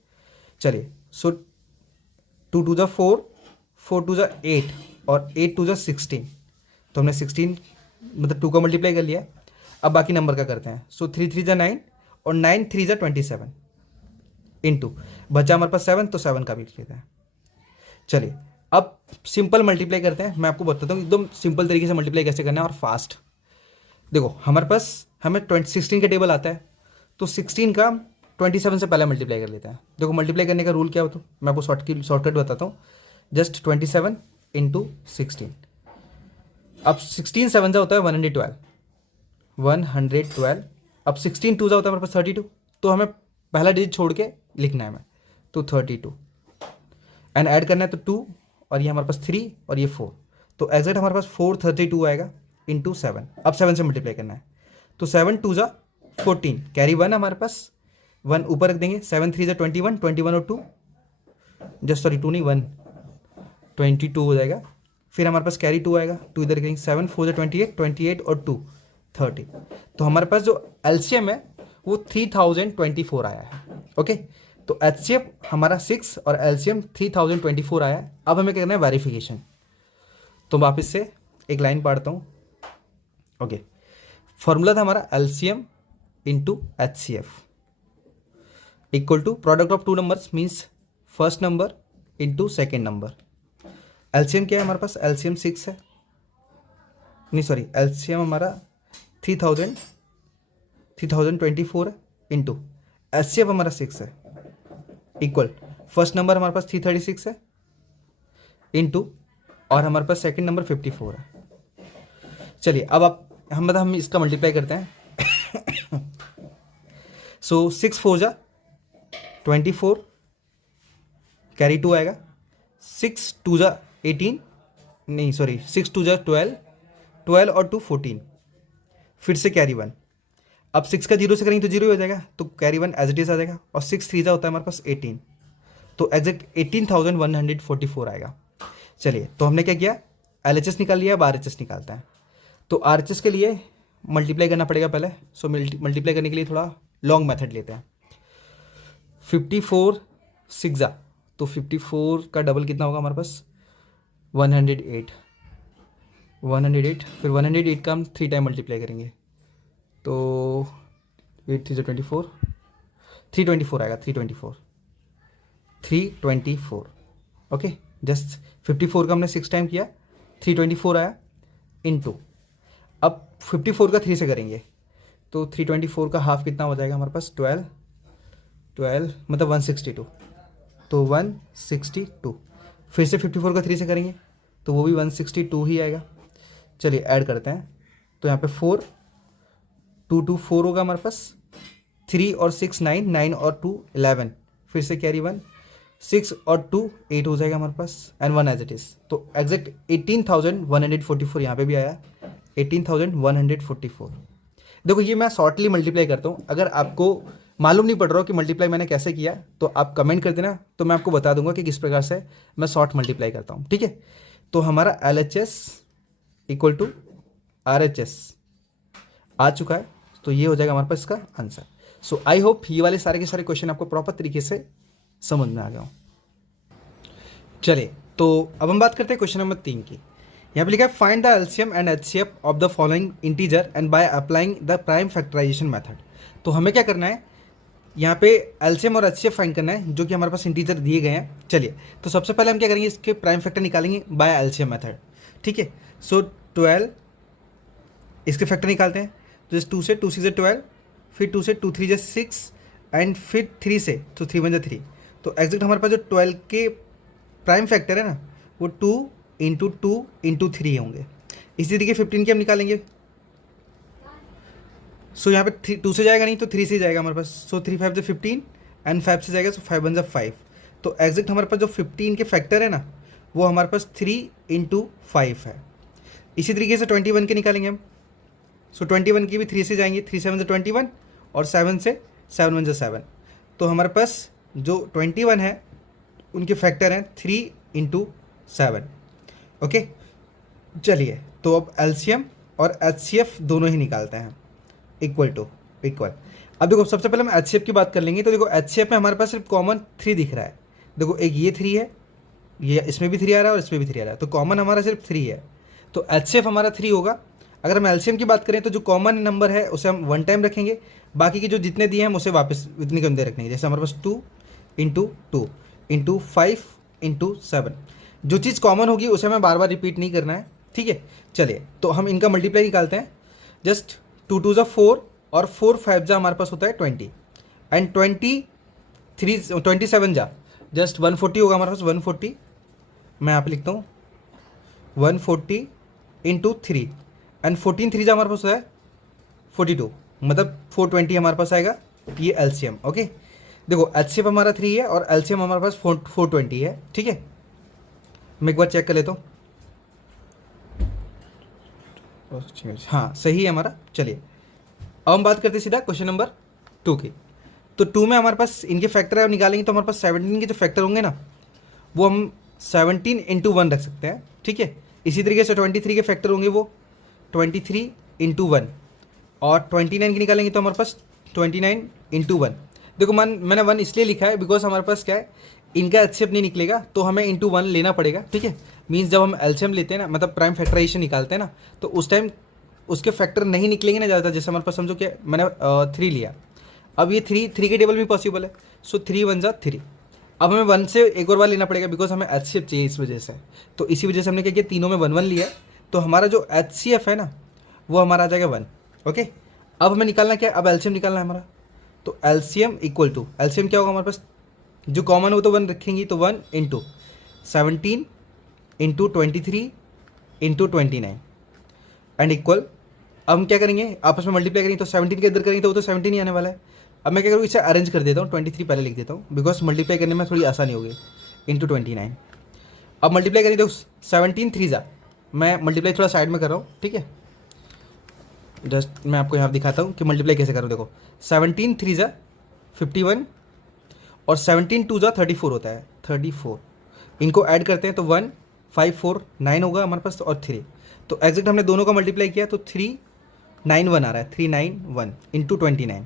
चलिए, सो 2 2 जा 4, 4 2 जा 8 और 8 2 जा 16। तो हमने 16 मतलब 2 का मल्टीप्लाई कर लिया। अब बाकी नंबर का करते हैं। सो 3 3 जा 9 और 9 3 जा 27 इंटू, बचा हमारे पास 7, तो 7 का भी लिख लेते हैं। चलिए अब सिंपल मल्टीप्लाई करते हैं। मैं आपको बताता हूँ एकदम सिंपल तरीके से मल्टीप्लाई कैसे करना है और फास्ट। देखो हमारे पास हमें 16 का टेबल आता है, तो 16 का 27 से पहले मल्टीप्लाई कर लेते हैं। देखो मल्टीप्लाई करने का रूल क्या होता है, मैं आपको शॉर्टकट बताता हूँ। Just 27 into 16। अब 16 7 जा होता है 112, 112। अब 16 2 जा होता है हमारे पास 32, तो हमें पहला डिजिट छोड़ के लिखना है हमें, तो 32 एंड ऐड करना है तो 2, और ये हमारे पास 3 और ये 4, तो एग्जैक्ट हमारे पास 432 आएगा इंटू 7। अब 7 से मल्टीप्लाई करना है, तो 7 2 जा 14, कैरी 1 हमारे पास, 1 ऊपर रख देंगे, 7 3 जा 21, 21 और 2, जस्ट सॉरी 2 नहीं 1, 22 हो जाएगा। फिर हमारे पास कैरी 2 आएगा, 2 इधर रखेंगे, 7 4 जा 28, 28 और 2 30। तो हमारे पास जो एलसीएम है वो 3024 आया है। ओके, तो एचसीएफ हमारा 6 और एलसीएम 3024 आया है। अब हमें करना है वेरिफिकेशन, तो वापस से एक लाइन पढ़ता हूँ। ओके, फॉर्मूला था हमारा LCM into HCF equal to product of 2 numbers, means first number into second number. LCM क्या है हमारे पास, एलसीएम 6 है, नहीं सॉरी, एलसीएम हमारा 3024 है, इंटू एचसीएफ हमारा 6 है, इक्वल फर्स्ट नंबर हमारे पास 336 है, इंटू और हमारे पास सेकंड नंबर 54 है। चलिए अब आप हम इसका मल्टीप्लाई करते हैं। सो 6 4 जा 24, कैरी 2 आएगा, 6 2 जा 18, नहीं सॉरी 6 2 जा 12, 12 और 2 14, फिर से कैरी 1। अब 6 का 0 से करेंगे तो 0 हो जाएगा, तो कैरी 1 एज इट इज आ जाएगा, और 6 3 जा होता है हमारे पास 18, तो एग्जैक्ट 18,144 आएगा। चलिए तो हमने क्या किया, एलएचएस निकाल लिया, अब आरएचएस निकालते हैं। तो आरएचएस के लिए मल्टीप्लाई करना पड़ेगा पहले, सो मल्टीप्लाई करने के लिए थोड़ा लॉन्ग मेथड लेते हैं। 54 6 जा, तो 54 का डबल कितना होगा हमारे पास, 108, 108, फिर 108 का हम 3 टाइम मल्टीप्लाई करेंगे, तो 8 3 24, 324 आएगा, 324। ओके, जस्ट 54 का हमने 6 टाइम किया, 324 आया इनटू, अब 54 का 3 से करेंगे तो 324 का हाफ कितना हो जाएगा हमारे पास, 12 मतलब 162, तो 162। फिर से 54 का 3 से करेंगे तो वो भी 162 ही आएगा। चलिए ऐड करते हैं, तो यहाँ पे 4 2 2 4 होगा हमारे पास, 3 और 6 9, 9 और 2 11, फिर से कैरी 1, 6 और 2 8 हो जाएगा हमारे पास, एंड 1 एज इट इज़। तो एग्जैक्ट 18,144 यहाँ पे भी आया, 18,144। देखो ये मैं शॉर्टली मल्टीप्लाई करता हूँ, अगर आपको मालूम नहीं पड़ रहा हो कि मल्टीप्लाई मैंने कैसे किया तो आप कमेंट कर देना, तो मैं आपको बता दूंगा कि किस प्रकार से मैं शॉर्ट मल्टीप्लाई करता हूँ, ठीक है। तो हमारा LHS इक्वल टू RHS आ चुका है, तो ये हो जाएगा हमारे पास इसका आंसर। सो आई होप ये वाले सारे के सारे क्वेश्चन आपको प्रॉपर तरीके से समझ में आ गया हो। चलिए तो अब हम बात करते हैं क्वेश्चन नंबर 3 की। यहाँ पे लिखा है find the LCM and HCF of the following integer and by applying the prime factorisation method. तो हमें क्या करना है, यहाँ पे एलसीएम और एचसीएफ फाइंड करना है जो कि हमारे पास इंटीजर दिए गए हैं। चलिए तो सबसे पहले हम क्या करेंगे, इसके प्राइम फैक्टर निकालेंगे बाय एलसीएम मेथड, ठीक है। सो 12 इसके फैक्टर निकालते हैं, तो जैसे 2 से 2 से 12, फिर 2 से 2 3 से 6, एंड फिर 3 से तो 3 1 3। तो एग्जैक्ट हमारे पास जो 12 के प्राइम फैक्टर है ना वो 2 इंटू 2 इंटू 3 होंगे। इसी तरीके 15 के हम निकालेंगे। सो यहाँ पे 2 से जाएगा नहीं तो 3 से जाएगा हमारे पास। सो 3 5 से 15 एंड 5 से जाएगा, सो 5 1 5। तो एग्जैक्ट हमारे पास जो 15 के फैक्टर है ना वो हमारे पास 3 इंटू 5 है। इसी तरीके से 21 के निकालेंगे हम। सो 21 की भी 3 से जाएंगे, 3 7 से 21 और 7 से 7 1 से 7। तो हमारे पास जो 21 है उनके फैक्टर हैं 3 इंटू 7। ओके चलिए तो अब एलसीएम और एचसीएफ दोनों ही निकालते हैं इक्वल टू इक्वल। अब देखो सबसे पहले हम एचसीएफ की बात कर लेंगे। तो देखो एचसीएफ में हमारे पास सिर्फ कॉमन 3 दिख रहा है। देखो एक ये 3 है, ये इसमें भी 3 आ रहा है और इसमें भी 3 आ रहा है, तो कॉमन हमारा सिर्फ 3 है। तो एचसीएफ हमारा 3 होगा। अगर हम एलसीएम की बात करें तो जो कॉमन नंबर है उसे हम 1 टाइम रखेंगे, बाकी के जो जितने दिए हैं हम उसे वापस इतने के अंदर रखेंगे। जैसे हमारे पास 2 इंटू 2 इंटू 5 इंटू 7, जो चीज़ कॉमन होगी उसे हमें बार बार रिपीट नहीं करना है, ठीक है। चलिए तो हम इनका मल्टीप्लाई निकालते हैं। जस्ट 2 2 जा 4 और 4 5 जा हमारे पास होता है 20, एंड 27 जा जस्ट 140 होगा हमारे पास। 140 मैं यहाँ पे लिखता हूँ 140 इंटू 3, एंड 14 3 जा हमारे पास होता है 42, मतलब 420 हमारे पास आएगा ये एलसीएम। ओके देखो एचसीएफ हमारा 3 है और एलसीएम हमारे पास 420 है, ठीक है। मैं एक बार चेक कर लेता हूँ, हाँ सही है हमारा। चलिए अब हम बात करते हैं सीधा क्वेश्चन नंबर 2 की। तो 2 में हमारे पास इनके फैक्टर है, निकालेंगे तो हमारे पास 17 के जो फैक्टर होंगे ना वो हम 17 इंटू 1 रख सकते हैं, ठीक है। इसी तरीके से 23 के फैक्टर होंगे वो 23 इंटू 1, और 29 की निकालेंगे तो हमारे पास 29 इंटू 1। देखो मैंने 1 इसलिए लिखा है बिकॉज हमारे पास क्या है, इनका एचसीएफ नहीं निकलेगा तो हमें इंटू 1 लेना पड़ेगा, ठीक है। मीन्स जब हम एलसीएम लेते हैं ना, मतलब प्राइम फैक्टराइजेशन निकालते हैं ना, तो उस टाइम उसके फैक्टर नहीं निकलेंगे ना ज़्यादा। जैसे हमारे पास समझो कि मैंने 3 लिया, अब ये 3 के टेबल भी पॉसिबल है। सो 3 1 जा 3। अब हमें 1 से एक और बार लेना पड़ेगा बिकॉज हमें एचसीएफ चाहिए इस वजह से। तो इसी वजह से हमने क्या किया, तीनों में 1 1 लिया। तो हमारा जो एचसीएफ है ना वो हमारा आ जाएगा 1। ओके अब हमें निकालना क्या है, अब एलसीएम निकालना है हमारा। तो एलसीएम इक्वल टू, एलसीएम क्या होगा हमारे पास, जो कॉमन हो तो 1 रखेंगे, तो 1 into 17 into 23 into 29 and equal. अब हम क्या करेंगे, आपस में मल्टीप्लाई करेंगे तो 17 के अंदर करेंगे तो वो तो 17 ही आने वाला है। अब मैं क्या करूँ, इसे अरेंज कर देता हूँ, 23 पहले लिख देता हूँ बिकॉज मल्टीप्लाई करने में थोड़ी आसानी होगी, इंटू 29। अब मल्टीप्लाई करेंगे तो 17 3 जा, मैं मल्टीप्लाई थोड़ा साइड में कर रहा हूँ, ठीक है। जस्ट मैं आपको यहाँ दिखाता हूँ कि मल्टीप्लाई कैसे करूँ। देखो 17 3 जा 51 और 17 2 जा 34 होता है 34। इनको ऐड करते हैं तो 1 5 4 9 होगा हमारे पास और 3। तो एग्जैक्ट हमने दोनों का मल्टीप्लाई किया तो 3 9 1 आ रहा है, 3 9 1 इंटू 29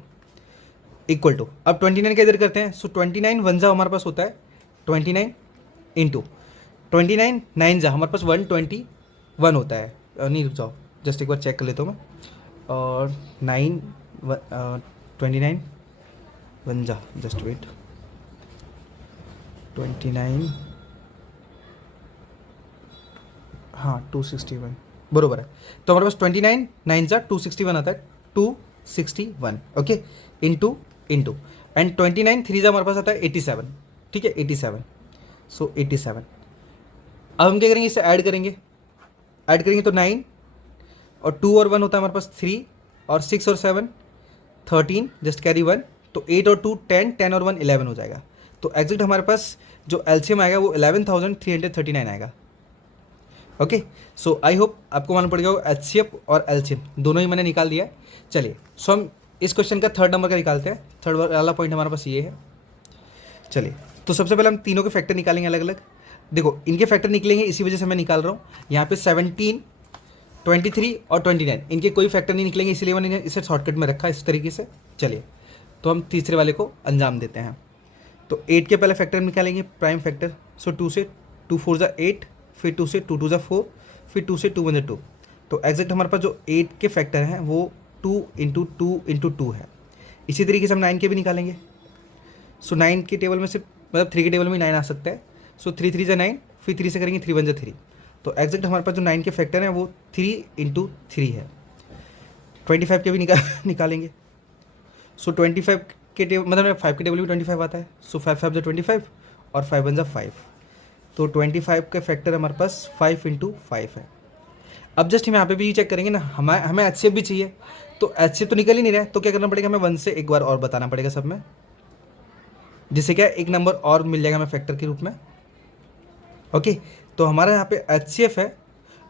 इक्वल टू। अब 29 का इधर करते हैं। सो 29 1 जा हमारे पास होता है 29 इंटू 29 9 जा हमारे पास 121 होता है। नहीं रुक जाओ, जस्ट एक बार चेक कर लेता हूँ मैं। और 29 1 जा, जस्ट वेट, 29 हाँ 261 बरोबर है। तो हमारे पास 29 9 जा 261 आता है, 261 ओके, इंटू इंटू एंड 29 3 जा हमारे पास आता है 87, ठीक है 87, सो 87। अब हम क्या करेंगे, इसे ऐड करेंगे तो 9 और 2 और 1 होता है हमारे पास 3 और 6 और 7 13, जस्ट कैरी 1, तो 8 और 2 10, 10 और 1 11 हो जाएगा। तो एग्जैक्ट हमारे पास जो एलसीएम आएगा वो 11,339 आएगा। ओके, सो आई होप आपको मालूम पड़ गया होगा एचसीएफ और एलसीएम दोनों ही मैंने निकाल दिया है। चलिए, सो हम इस क्वेश्चन का थर्ड नंबर का निकालते हैं। थर्ड वाला पॉइंट हमारे पास ये है। चलिए, तो सबसे पहले हम तीनों के फैक्टर निकालेंगे अलग अलग। देखो, इनके फैक्टर निकलेंगे, इसी वजह से मैं निकाल रहा हूँ। यहाँ पे 17, 23 और 29 इनके कोई फैक्टर नहीं निकलेंगे, इसलिए मैंने इसे शॉर्टकट में रखा इस तरीके से। चलिए, तो हम तीसरे वाले को अंजाम देते हैं। तो 8 के पहले फैक्टर निकालेंगे, प्राइम फैक्टर। सो 2 से 2 4 जा 8, फिर 2 से 2 2 जा 4, फिर 2 से 2 1 जा 2। तो एग्जैक्ट हमारे पास जो 8 के फैक्टर हैं वो 2 इंटू 2 इंटू 2 है। इसी तरीके से हम 9 के भी निकालेंगे। सो 9 के टेबल में से मतलब 3 के टेबल में 9 आ सकता है। सो 3 3 जा 9, फिर 3 से करेंगे 3 1 जा 3। तो एग्जैक्ट हमारे पास जो 9 के फैक्टर हैं वो 3 इंटू 3 है। 25 के भी निकालेंगे। सो 25 के टेबल मतलब 5 के टेबल में 25 आता है। सो 5 5 जा 25 और 5 1 जा 5। तो 25 का फैक्टर हमारे पास 5 इंटू 5 है। अब जस्ट हम यहाँ पे भी चेक करेंगे ना, हमें एचसीएफ भी चाहिए। तो एचसीएफ तो निकल ही नहीं रहा है, तो क्या करना पड़ेगा, हमें 1 से एक बार और बताना पड़ेगा सब में, जिससे क्या एक नंबर और मिल जाएगा हमें फैक्टर के रूप में। ओके, तो हमारा यहाँ पे एचसीएफ है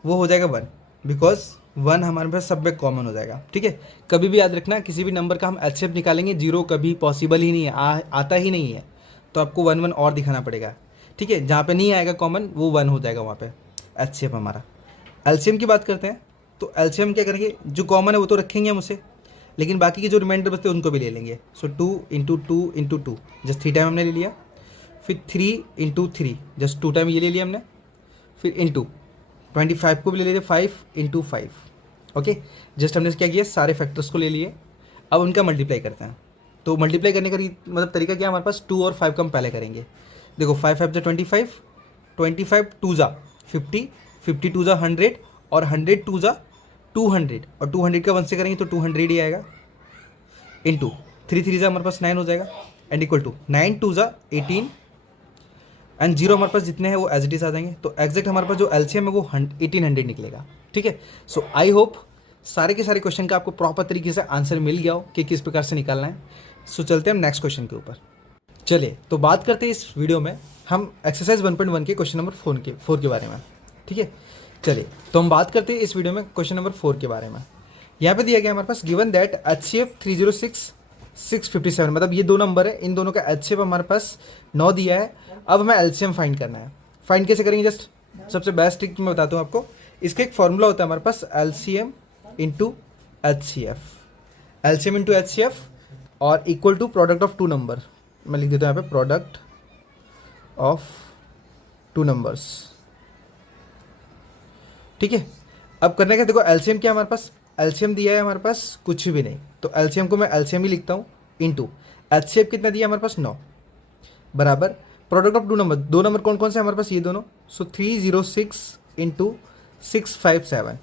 वो हो जाएगा 1, बिकॉज 1 हमारे पास सब में कॉमन हो जाएगा। ठीक है, कभी भी याद रखना, किसी भी नंबर का हम एचसीएफ निकालेंगे, 0 कभी पॉसिबल ही नहीं है, आता ही नहीं है। तो आपको 1 1 और दिखाना पड़ेगा। ठीक है, जहाँ पे नहीं आएगा कॉमन वो 1 हो जाएगा वहाँ पे एचसीएफ हमारा। एलसीएम की बात करते हैं, तो एलसीएम क्या करेंगे, जो कॉमन है वो तो रखेंगे हम उसे, लेकिन बाकी के जो रिमाइंडर बचते हैं उनको भी ले लेंगे। सो 2 इंटू 2 इंटू 2, जस्ट 3 टाइम हमने ले लिया। फिर 3 इंटू 3, जस्ट 2 टाइम ये ले लिया हमने। फिर इंटू 25 को भी ले लीजिए, 5 इंटू 5। ओके, जस्ट हमने क्या किया, सारे फैक्टर्स को ले लिए। अब उनका मल्टीप्लाई करते हैं। तो मल्टीप्लाई करने का मतलब तरीका क्या है, हमारे पास 2 और 5 का हम पहले करेंगे। देखो 5 5 जा 25, 25 2 जा 50, 50 2 जा 100 और 100 2 जा 200 और 200 का 1 से करेंगे तो 200 ही आएगा। इंटू 3 3 जा हमारे पास 9 हो जाएगा एंड इक्वल टू 9 2 जा 18 एंड 0 हमारे पास जितने हैं वो एज इट इज आ जाएंगे। तो एग्जैक्ट हमारे पास जो एलसीएम है वो 1800 निकलेगा। ठीक है, सो आई होप सारे के सारे क्वेश्चन का आपको प्रॉपर तरीके से आंसर मिल गया हो कि किस प्रकार से निकालना है। सो चलते हैं हम नेक्स्ट क्वेश्चन के ऊपर। चलिए, तो बात करते हैं इस वीडियो में हम एक्सरसाइज 1.1 के क्वेश्चन नंबर 4 के बारे में। ठीक है, चलिए तो हम बात करते हैं इस वीडियो में क्वेश्चन नंबर 4 के बारे में। यहाँ पे दिया गया हमारे पास गिवन दैट एचसीएफ 306 657, मतलब ये दो नंबर है, इन दोनों का एचसीएफ हमारे पास 9 दिया है। अब हमें एलसीएम फाइंड करना है। फाइंड कैसे करेंगे, जस्ट सबसे बेस्ट ट्रिक मैं बताता हूँ आपको। इसका एक फॉर्मूला होता है हमारे पास, LCM into HCF, LCM into HCF और equal to product of 2 number. मैं लिख देता हूँ यहाँ पे प्रोडक्ट ऑफ 2 नंबर्स। ठीक है, अब करने का देखो एलसीएम क्या है हमारे पास, एलसीएम दिया है हमारे पास कुछ भी नहीं, तो एलसीएम को मैं एलसीएम ही लिखता हूँ इंटू एचसीएफ कितना दिया हमारे पास 9 बराबर प्रोडक्ट ऑफ 2 नंबर। 2 नंबर कौन कौन से हमारे पास, ये दोनों। सो 306 इंटू 657।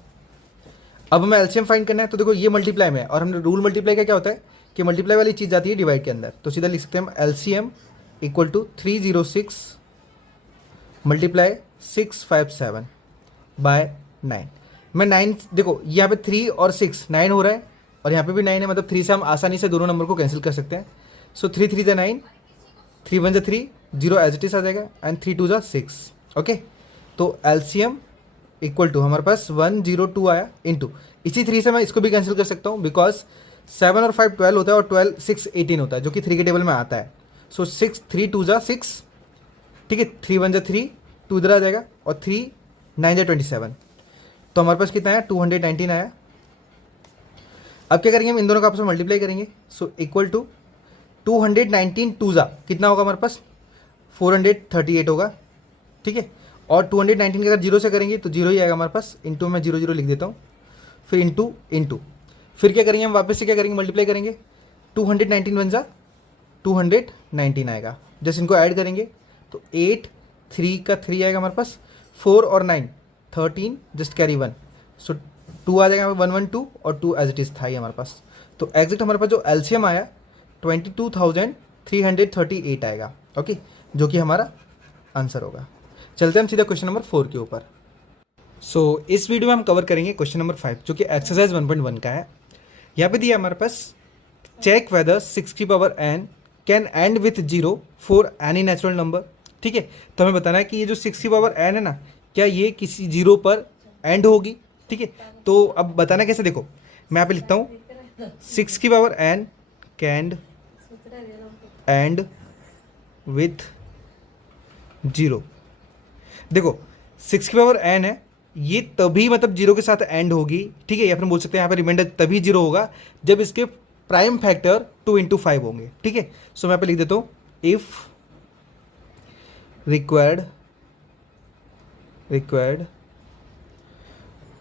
अब हमें एलसीएम फाइंड करना है, तो देखो ये मल्टीप्लाई में है और हमने रूल मल्टीप्लाई का क्या होता है कि मल्टीप्लाई वाली चीज़ जाती है डिवाइड के अंदर। तो सीधा लिख सकते हैं हम LCM equal to 306 multiply 657 by 9 मैं 9 देखो यहाँ पे 3 और 6 9 हो रहा है और यहाँ पे भी 9 है, मतलब 3 से हम आसानी से दोनों नंबर को कैंसिल कर सकते हैं। सो 3 3 जा 9, 3 1 जा 3, 0 एज इट इज आ जाएगा एंड 3 2 जा 6। ओके, तो एलसीएम इक्वल टू हमारे पास 102 आया इंटू इसी 3 से मैं इसको भी कैंसिल कर सकता हूँ, बिकॉज 7 और 5 12 होता है और 12 6 18 होता है, जो कि 3 के टेबल में आता है। सो 6 3 2 जा 6, ठीक है, 3 1 जा 3, 2 इधर आ जाएगा और 3 9 जा 27। तो हमारे पास कितना आया, 219 आया। अब क्या करेंगे, हम इन दोनों का आपस में मल्टीप्लाई करेंगे। सो इक्वल टू 219 2 जा कितना होगा हमारे पास, 438 होगा। ठीक है, और 219 के अगर 0 से करेंगे तो 0 ही आएगा हमारे पास। इंटू में 0 0 लिख देता हूँ, फिर इंटू इंटू फिर क्या करेंगे हम वापस से क्या करेंगे, मल्टीप्लाई करेंगे। 219 बन जा 219 आएगा। जैसे इनको ऐड करेंगे तो 8 3 का 3 आएगा हमारे पास, 4 और 9 13 जस्ट कैरी 1, सो 2 आ जाएगा 112 और 2 एज इट इज़ था ही हमारे पास। तो एग्जैक्ट हमारे पास जो एलसीएम आया 22,338 आएगा। ओके, जो कि हमारा आंसर होगा। चलते हैं हम सीधा क्वेश्चन नंबर 4 के ऊपर। सो इस वीडियो में हम कवर करेंगे क्वेश्चन नंबर 5 जो कि एक्सरसाइज 1.1 का है। यहाँ पे दिया हमारे पास चेक वेदर 6 की power n can and with 0 for any natural number. ठीक है, तो हमें बताना है कि ये जो 6 की पावर n है ना, क्या ये किसी 0 पर एंड होगी। ठीक है, तो अब बताना कैसे, देखो मैं यहाँ पे लिखता हूँ 6 की power n can and with 0। देखो 6 की पावर n है, ये तभी मतलब 0 के साथ एंड होगी। ठीक है, या फिर बोल सकते हैं यहाँ पे रिमाइंडर तभी 0 होगा जब इसके प्राइम फैक्टर 2 into 5 होंगे। ठीक है, सो मैं यहाँ पे लिख देता हूँ if required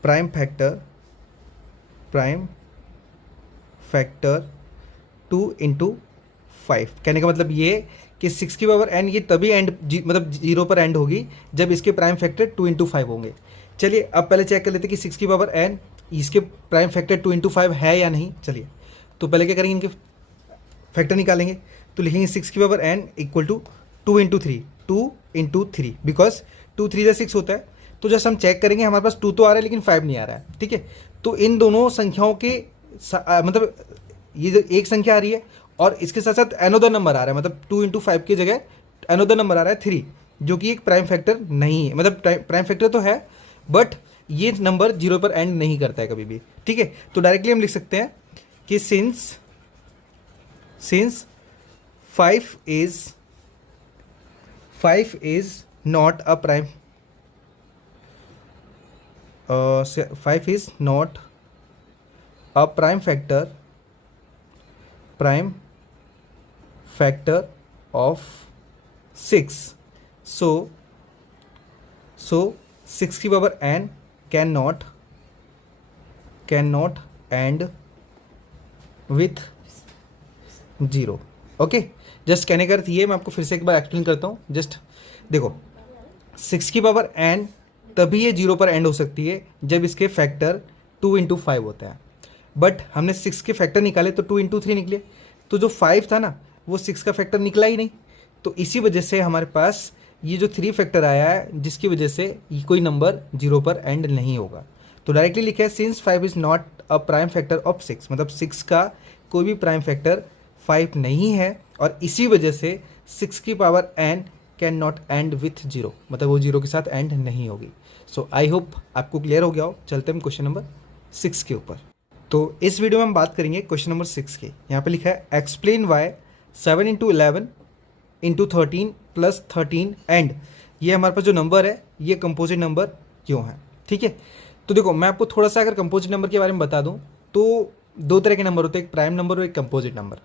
prime factor 2 into 5। कहने का मतलब ये कि 6 की पावर n ये तभी एंड मतलब 0 पर एंड होगी जब इसके प्राइम फैक्टर 2 into 5 होंगे। चलिए अब पहले चेक कर लेते हैं कि 6 की पावर n इसके प्राइम फैक्टर 2 into 5 है या नहीं। चलिए तो पहले क्या करेंगे, इनके फैक्टर निकालेंगे। तो लिखेंगे 6 की power n equal to 2 into 3, 2 into 3 because 2 3 से 6 होता है। तो जस्ट हम चेक करेंगे, हमारे पास 2 तो आ रहा है लेकिन 5 नहीं आ रहा है। ठीक है, तो इन दोनों संख्याओं के मतलब ये जो एक संख्या आ रही है और इसके साथ साथ अनदर नंबर आ रहा है, मतलब 2 into 5 की जगह अनदर नंबर आ रहा है 3, जो कि एक प्राइम फैक्टर नहीं है। मतलब प्राइम फैक्टर तो है बट ये नंबर 0 पर एंड नहीं करता है कभी भी। ठीक है, तो डायरेक्टली हम लिख सकते हैं कि since 5 is not a prime 5 is not a prime factor of 6, so 6 की power n cannot end with 0। Okay, just कहने का अर्थ ये, मैं आपको फिर से एक बार एक्सप्लेन करता हूँ। जस्ट देखो 6 की पावर n तभी ये 0 पर एंड हो सकती है जब इसके फैक्टर 2 into 5 होता है। बट हमने 6 के फैक्टर निकाले तो 2 into 3 निकले, तो जो 5 था ना वो 6 का फैक्टर निकला ही नहीं। तो इसी वजह से हमारे पास ये जो 3 फैक्टर आया है, जिसकी वजह से कोई नंबर 0 पर एंड नहीं होगा। तो डायरेक्टली लिखा है since 5 is not a prime factor of 6, मतलब 6 का कोई भी प्राइम फैक्टर 5 नहीं है और इसी वजह से 6 की power n can not and with 0, मतलब वो 0 के साथ एंड नहीं होगी। सो आई होप आपको क्लियर हो गया हो। चलते हैं हम क्वेश्चन नंबर 6 के ऊपर। तो इस वीडियो में हम बात करेंगे क्वेश्चन नंबर 6 के। यहाँ पे लिखा है explain why 7 into 11 into 13 plus 13 and ये हमारे पास जो नंबर है ये कंपोजिट नंबर क्यों है। ठीक है, तो देखो मैं आपको थोड़ा सा अगर कंपोजिट नंबर के बारे में बता दूं तो 2 तरह के नंबर होते हैं, एक प्राइम नंबर और एक कंपोजिट नंबर।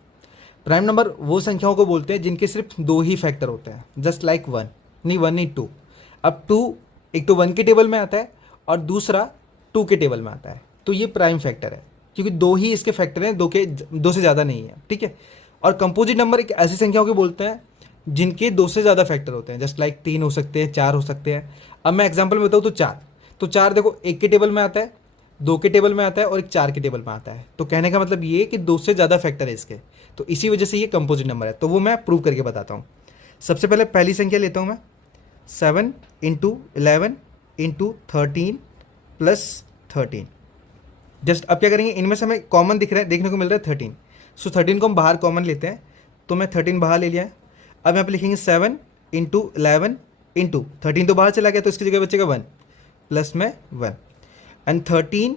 प्राइम नंबर वो संख्याओं को बोलते हैं जिनके सिर्फ 2 ही फैक्टर होते हैं, जस्ट लाइक 1 नहीं 2। अब 2 एक तो 1 के टेबल में आता है और दूसरा 2 के टेबल में आता है, तो ये प्राइम फैक्टर है क्योंकि 2 ही इसके फैक्टर हैं, 2 से ज़्यादा नहीं है। ठीक है, और कंपोजिट नंबर एक ऐसी संख्याओं को बोलते हैं जिनके 2 से ज़्यादा फैक्टर होते हैं, जस्ट लाइक 3 हो सकते हैं, 4 हो सकते हैं। अब मैं एग्जाम्पल में बताऊँ तो 4 देखो 1 के टेबल में आता है, 2 के टेबल में आता है और एक 4 के टेबल में आता है। तो कहने का मतलब ये कि 2 से ज़्यादा फैक्टर है इसके, तो इसी वजह से ये कंपोजिट नंबर है। तो वो मैं प्रूव करके बताता हूँ। सबसे पहले पहली संख्या लेता हूँ मैं 7 into 11 into 13 plus 13। जस्ट अब क्या करेंगे, इनमें से हमें कॉमन दिख रहा है, देखने को मिल रहा है 13, सो 13 को हम बाहर कॉमन लेते हैं। तो मैं 13 बाहर ले लिया है। अब यहाँ पे लिखेंगे 7 into 11 into 13 तो बाहर चला गया, तो इसकी जगह बचेगा 1 प्लस में 1 एंड 13।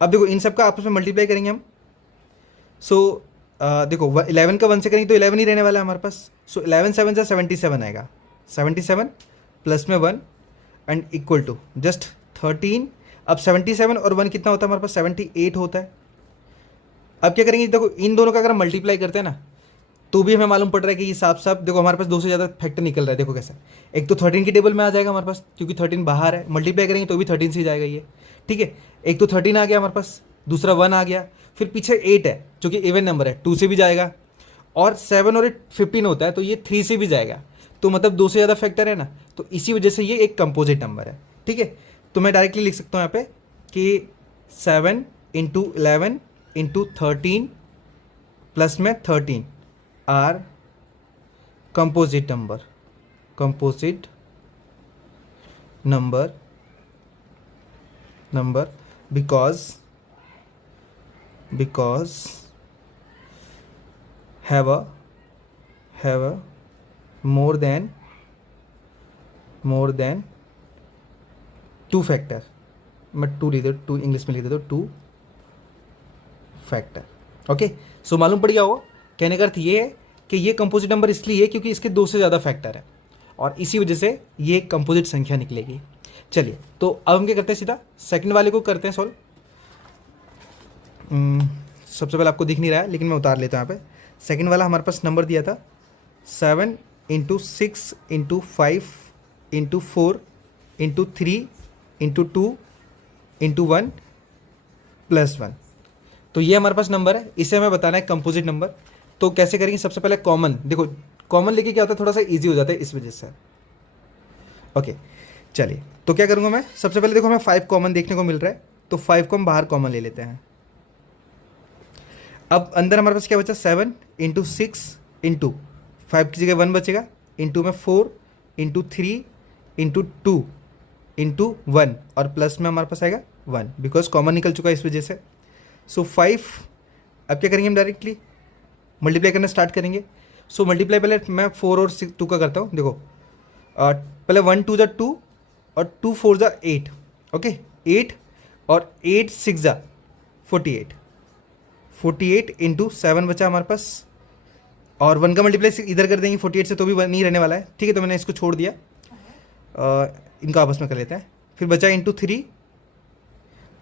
अब देखो इन सब का आपस में मल्टीप्लाई करेंगे हम। सो देखो 11 का 1 से करेंगे तो 11 ही रहने वाला है हमारे पास। सो 11 7 से 77 आएगा, 77 प्लस में 1 एंड इक्वल टू जस्ट 13। अब 77 और 1 कितना होता है हमारे पास, 78 होता है। अब क्या करेंगे, देखो इन दोनों का अगर हम मल्टीप्लाई करते हैं ना तो भी हमें मालूम पड़ रहा है कि ये साफ साफ देखो हमारे पास 2 से ज़्यादा फैक्टर निकल रहा है। देखो कैसे, एक तो 13 के टेबल में आ जाएगा हमारे पास क्योंकि 13 बाहर है, मल्टीप्लाई करेंगे तो भी 13 से ही जाएगा ये। ठीक है, एक तो 13 आ गया हमारे पास, दूसरा 1 आ गया, फिर पीछे 8 है जो कि इवन नंबर है, 2 से भी जाएगा, और 7 और 8 15 होता है तो ये 3 से भी जाएगा। तो मतलब 2 से ज़्यादा फैक्टर है ना, तो इसी वजह से ये एक कंपोजिट नंबर है। ठीक है, तो मैं डायरेक्टली लिख सकता हूँ यहाँ पे कि 7 इंटू 11 इंटू 13 प्लस में 13 are composite number because have a more than two factor, मैं टू लिख देता, टू इंग्लिश में लिख देता हूँ, टू फैक्टर। ओके, सो मालूम पड़ गया होगा। कहने का अर्थ ये है कि ये कंपोजिट नंबर इसलिए है क्योंकि इसके दो से ज़्यादा फैक्टर है और इसी वजह से ये कंपोजिट संख्या निकलेगी। चलिए, तो अब हम क्या करते हैं, सीधा सेकंड वाले को करते हैं सॉल्व। सबसे पहले आपको दिख नहीं रहा है लेकिन मैं उतार लेता हूँ यहाँ पे। सेकंड वाला हमारे पास नंबर दिया था 7 into 6 into 5 into 4 into 3 into 2 into 1 plus 1। तो ये हमारे पास नंबर है, इसे हमें बताना है कंपोजिट नंबर। तो कैसे करेंगे, सबसे पहले कॉमन, देखो कॉमन लेके क्या होता है, थोड़ा सा इजी हो जाता है इस वजह से। ओके चलिए, तो क्या करूँगा मैं, सबसे पहले देखो हमें 5 कॉमन देखने को मिल रहा है, तो 5 को हम बाहर कॉमन ले लेते हैं। अब अंदर हमारे पास क्या बचा, 7 इंटू 6 इंटू 5 की जगह 1 बचेगा, इंटू में 4 इंटू 3 इंटू 2 इंटू 1 और प्लस में हमारे पास आएगा 1 बिकॉज कॉमन निकल चुका है इस वजह से। सो 5, अब क्या करेंगे हम, डायरेक्टली मल्टीप्लाई करना स्टार्ट करेंगे। सो मल्टीप्लाई पहले मैं 4 और 2 का करता हूँ। देखो पहले 1 2 जा 2 और 2 4 जा 8, ओके 8 और 8 6 जा 48 इंटू 7 बचा हमारे पास, और 1 का मल्टीप्लाई इधर कर देंगे 48 से तो भी 1 नहीं रहने वाला है, ठीक है। तो मैंने इसको छोड़ दिया, इनको आपस में कर लेते हैं। फिर बचा इंटू 3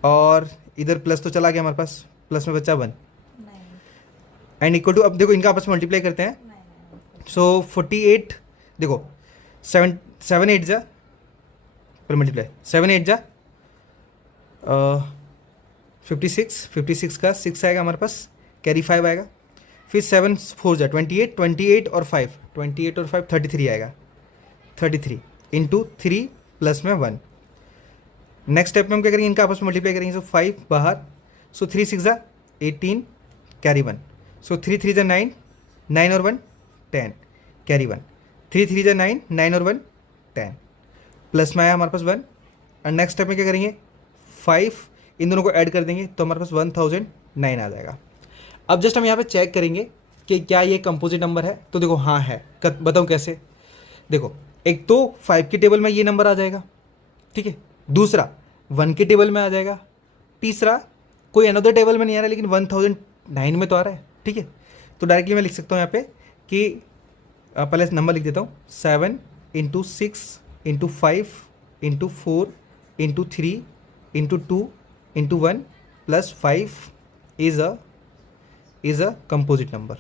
और इधर प्लस तो चला गया हमारे पास, प्लस में बचा 1 एंड इक्वल टू, अब देखो इनका आपस में मल्टीप्लाई करते हैं। सो 48, देखो 7 8 जा, पर मल्टीप्लाई 7 8 जा 56 का 6 आएगा हमारे पास, कैरी 5 आएगा। फिर 7 4 जा 28 और 5 33 आएगा, 33 इंटू 3 प्लस में 1। नेक्स्ट स्टेप में हम क्या करेंगे, इनका आपस में मल्टीप्लाई करेंगे। सो 5 बाहर, सो 3 6 जा 18 कैरी 1, सो 3 3 जा 9 9 और 1 10 कैरी 1, 3 3 जा 9 9 और 1 10 प्लस में आया हमारे पास 1। और नेक्स्ट स्टेप में क्या करेंगे, 5 इन दोनों को ऐड कर देंगे तो हमारे पास 1009 आ जाएगा। अब जस्ट हम यहाँ पे चेक करेंगे कि क्या ये कंपोजिट नंबर है, तो देखो हाँ है। बताऊँ कैसे, देखो एक तो 5 के टेबल में ये नंबर आ जाएगा, ठीक है, दूसरा 1 के टेबल में आ जाएगा, तीसरा कोई अनदर टेबल में नहीं आ रहा है लेकिन 1009 में तो आ रहा है, ठीक है। तो डायरेक्टली मैं लिख सकता हूँ यहाँ पे कि पहले नंबर लिख देता हूँ, 7 into 6 into 5 into 4 into 3 into 2 into 1 plus 5 is a composite number,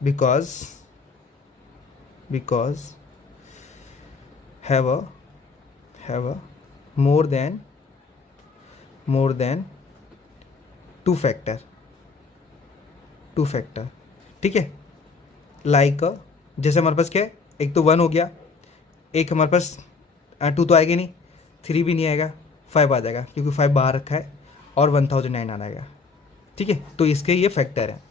because have a more than two factor, ठीक है। लाइक जैसे हमारे पास क्या है, एक तो 1 हो गया, एक हमारे पास 2 तो आएगा नहीं, 3 भी नहीं आएगा, 5 आ जाएगा क्योंकि 5 बाहर रखा है और 1009 आ जाएगा, ठीक है। तो इसके ये फैक्टर है,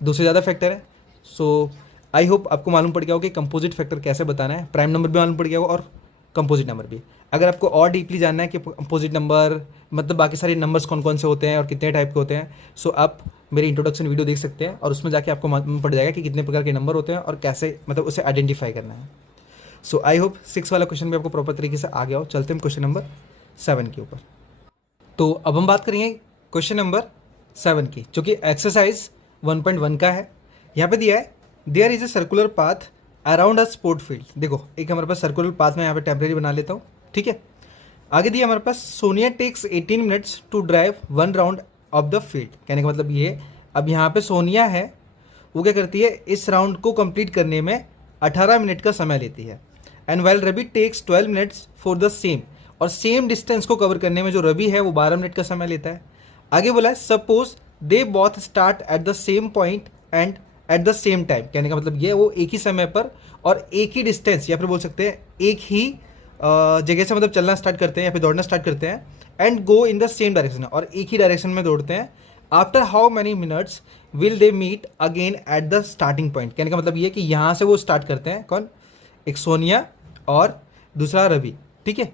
2 से ज़्यादा फैक्टर है। सो आई होप आपको मालूम पड़ गया होगा कि कंपोजिट फैक्टर कैसे बताना है, प्राइम नंबर भी मालूम पड़ गया होगा और कंपोजिट नंबर भी। अगर आपको और डीपली जानना है कि कंपोजिट नंबर मतलब बाकी सारे नंबर्स कौन कौन से होते हैं और कितने टाइप के होते हैं, सो आप मेरी इंट्रोडक्शन वीडियो देख सकते हैं और उसमें जाके आपको मालूम पड़ जाएगा कि कितने प्रकार के नंबर होते हैं और कैसे मतलब उसे आइडेंटिफाई करना है। सो आई होप 6 वाला क्वेश्चन भी आपको प्रॉपर तरीके से आ गया हो। चलते हैं क्वेश्चन नंबर 7 के ऊपर। तो अब हम बात करेंगे क्वेश्चन नंबर 7 की, जो कि एक्सरसाइज 1.1 का है। यहाँ पे दिया है, there is a circular path around a sport field. देखो एक हमारे पास सर्कुलर पाथ में यहाँ पे टेम्परेरी बना लेता हूँ, ठीक है। आगे दिया हमारे पास, Sonia takes 18 minutes to drive 1 round of the field. कहने का मतलब ये, अब यहाँ पे सोनिया है, वो क्या करती है, इस राउंड को कंप्लीट करने में 18 मिनट का समय लेती है। And well Ravi takes 12 minutes for the same, और सेम डिस्टेंस को कवर करने में जो रवि है वो 12 मिनट का समय लेता है। आगे बोला है, suppose they both start at the same point and at the same time, कहने का मतलब ये वो एक ही समय पर और एक ही डिस्टेंस या फिर बोल सकते हैं एक ही जगह से मतलब चलना स्टार्ट करते हैं या फिर दौड़ना स्टार्ट करते हैं, and go in the same direction, और एक ही डायरेक्शन में दौड़ते हैं। After how many minutes will they meet again at the starting point, कहने का मतलब ये कि यहाँ से वो स्टार्ट करते हैं, कौन, एक सोनिया और दूसरा रवि, ठीक है।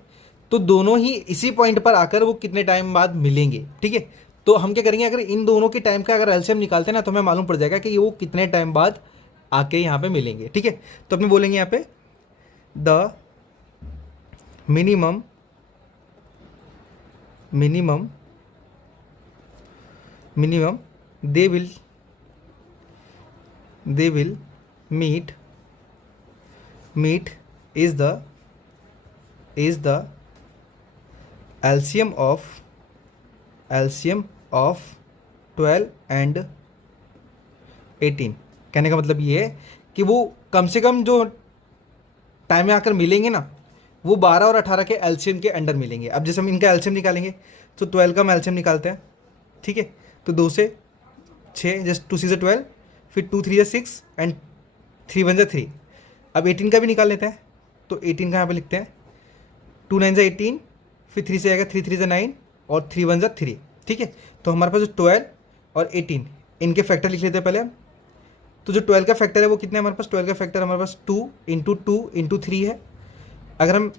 तो दोनों ही इसी पॉइंट पर आकर वो कितने टाइम बाद मिलेंगे, ठीक है। तो हम क्या करेंगे, अगर इन दोनों के टाइम का अगर एलसीएम निकालते हैं ना, तो हमें मालूम पड़ जाएगा कि वो कितने टाइम बाद आके यहाँ पे मिलेंगे, ठीक है। तो अपने बोलेंगे यहाँ पे the minimum minimum minimum they will meet is the LCM of 12 and 18, कहने का मतलब ये है कि वो कम से कम जो टाइम में आकर मिलेंगे ना, वो 12 और 18 के एलसीएम के अंडर मिलेंगे। अब जैसे हम इनका एलसीएम निकालेंगे तो 12 का हम एलसीएम निकालते हैं, ठीक है। तो 2 से 6, जस्ट 2 से 12, फिर 2 3 6 एंड 3 1 3। अब 18 का भी निकाल लेते हैं, तो 18 का यहाँ पे लिखते हैं 2 9 18, फिर 3 से आएगा 3 3 9 और 3 1 3, ठीक है। तो हमारे पास जो 12 और 18 इनके फैक्टर लिख लेते हैं पहले हम। तो जो 12 का फैक्टर है वो कितना है हमारे पास, 12 का फैक्टर हमारे पास 2 इंटू 2 इंटू 3 है। अगर हम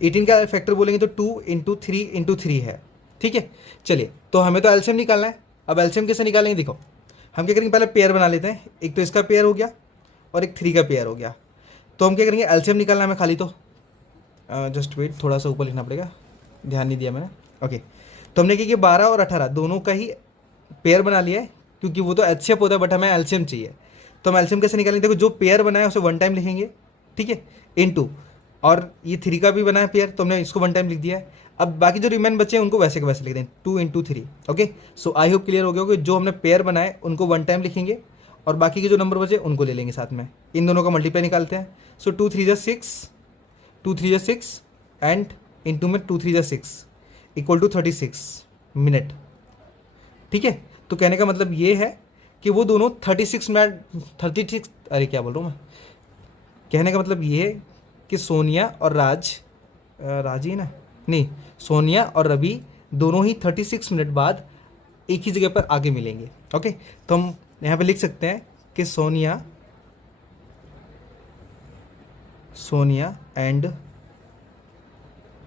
18 का फैक्टर बोलेंगे तो 2 इंटू 3 इंटू 3 है, ठीक है। चलिए, तो हमें तो एलसीएम निकालना है। अब एलसीएम कैसे निकालेंगे, देखो हम क्या करेंगे, पहले पेयर बना लेते हैं। एक तो इसका पेयर हो गया और एक 3 का पेयर हो गया। तो हम क्या करेंगे, एलसीएम निकालना है हमें खाली, तो जस्ट वेट, थोड़ा सा ऊपर लिखना पड़ेगा, ध्यान नहीं दिया मैंने। ओके, तो हमने क्या किया, 12 और 18 दोनों का ही पेयर बना लिया है, क्योंकि वो तो एचसीएफ होता है बट हमें एलसीएम चाहिए। तो हम एलसीएम कैसे निकालेंगे, देखो जो पेयर बनाया है उसे 1 टाइम लिखेंगे, ठीक है, इनटू, और ये 3 का भी बना है पेयर, तो हमने इसको 1 टाइम लिख दिया है। अब बाकी जो रिमेन बचे हैं उनको वैसे के वैसे लिख दें, 2 into 3। Okay, so I hope clear हो गया होगा। जो हमने पेयर बनाए उनको 1 टाइम लिखेंगे और बाकी के जो नंबर बचे उनको ले लेंगे साथ में। इन दोनों का मल्टीप्लाई निकालते हैं। सो 2 3 6, 2 3 6 एंड इंटू में 2 3 6 इक्वल टू 36 मिनट, ठीक है। तो कहने का मतलब ये है कि वो दोनों 36 मिनट 36, अरे क्या बोल रहा हूँ मैं, कहने का मतलब ये है कि सोनिया और राज ही ना, नहीं, सोनिया और रवि दोनों ही 36 मिनट बाद एक ही जगह पर आगे मिलेंगे। ओके, तो हम यहाँ पे लिख सकते हैं कि Sonia and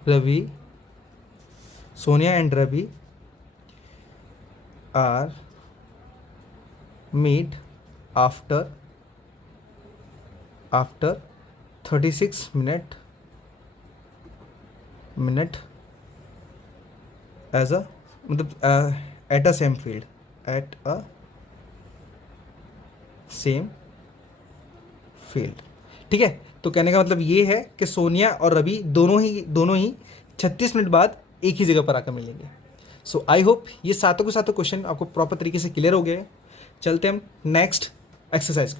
Ravi are meet after 36 minute as a, मतलब एट अ सेम फील्ड, ठीक है। तो कहने का मतलब ये है कि सोनिया और रवि दोनों ही 36 मिनट बाद एक ही जगह पर आकर मिलेंगे। सो आई होप ये सातों के सातों क्वेश्चन आपको प्रॉपर तरीके से क्लियर हो गए। चलते हैं हम नेक्स्ट एक्सरसाइज के ऊपर।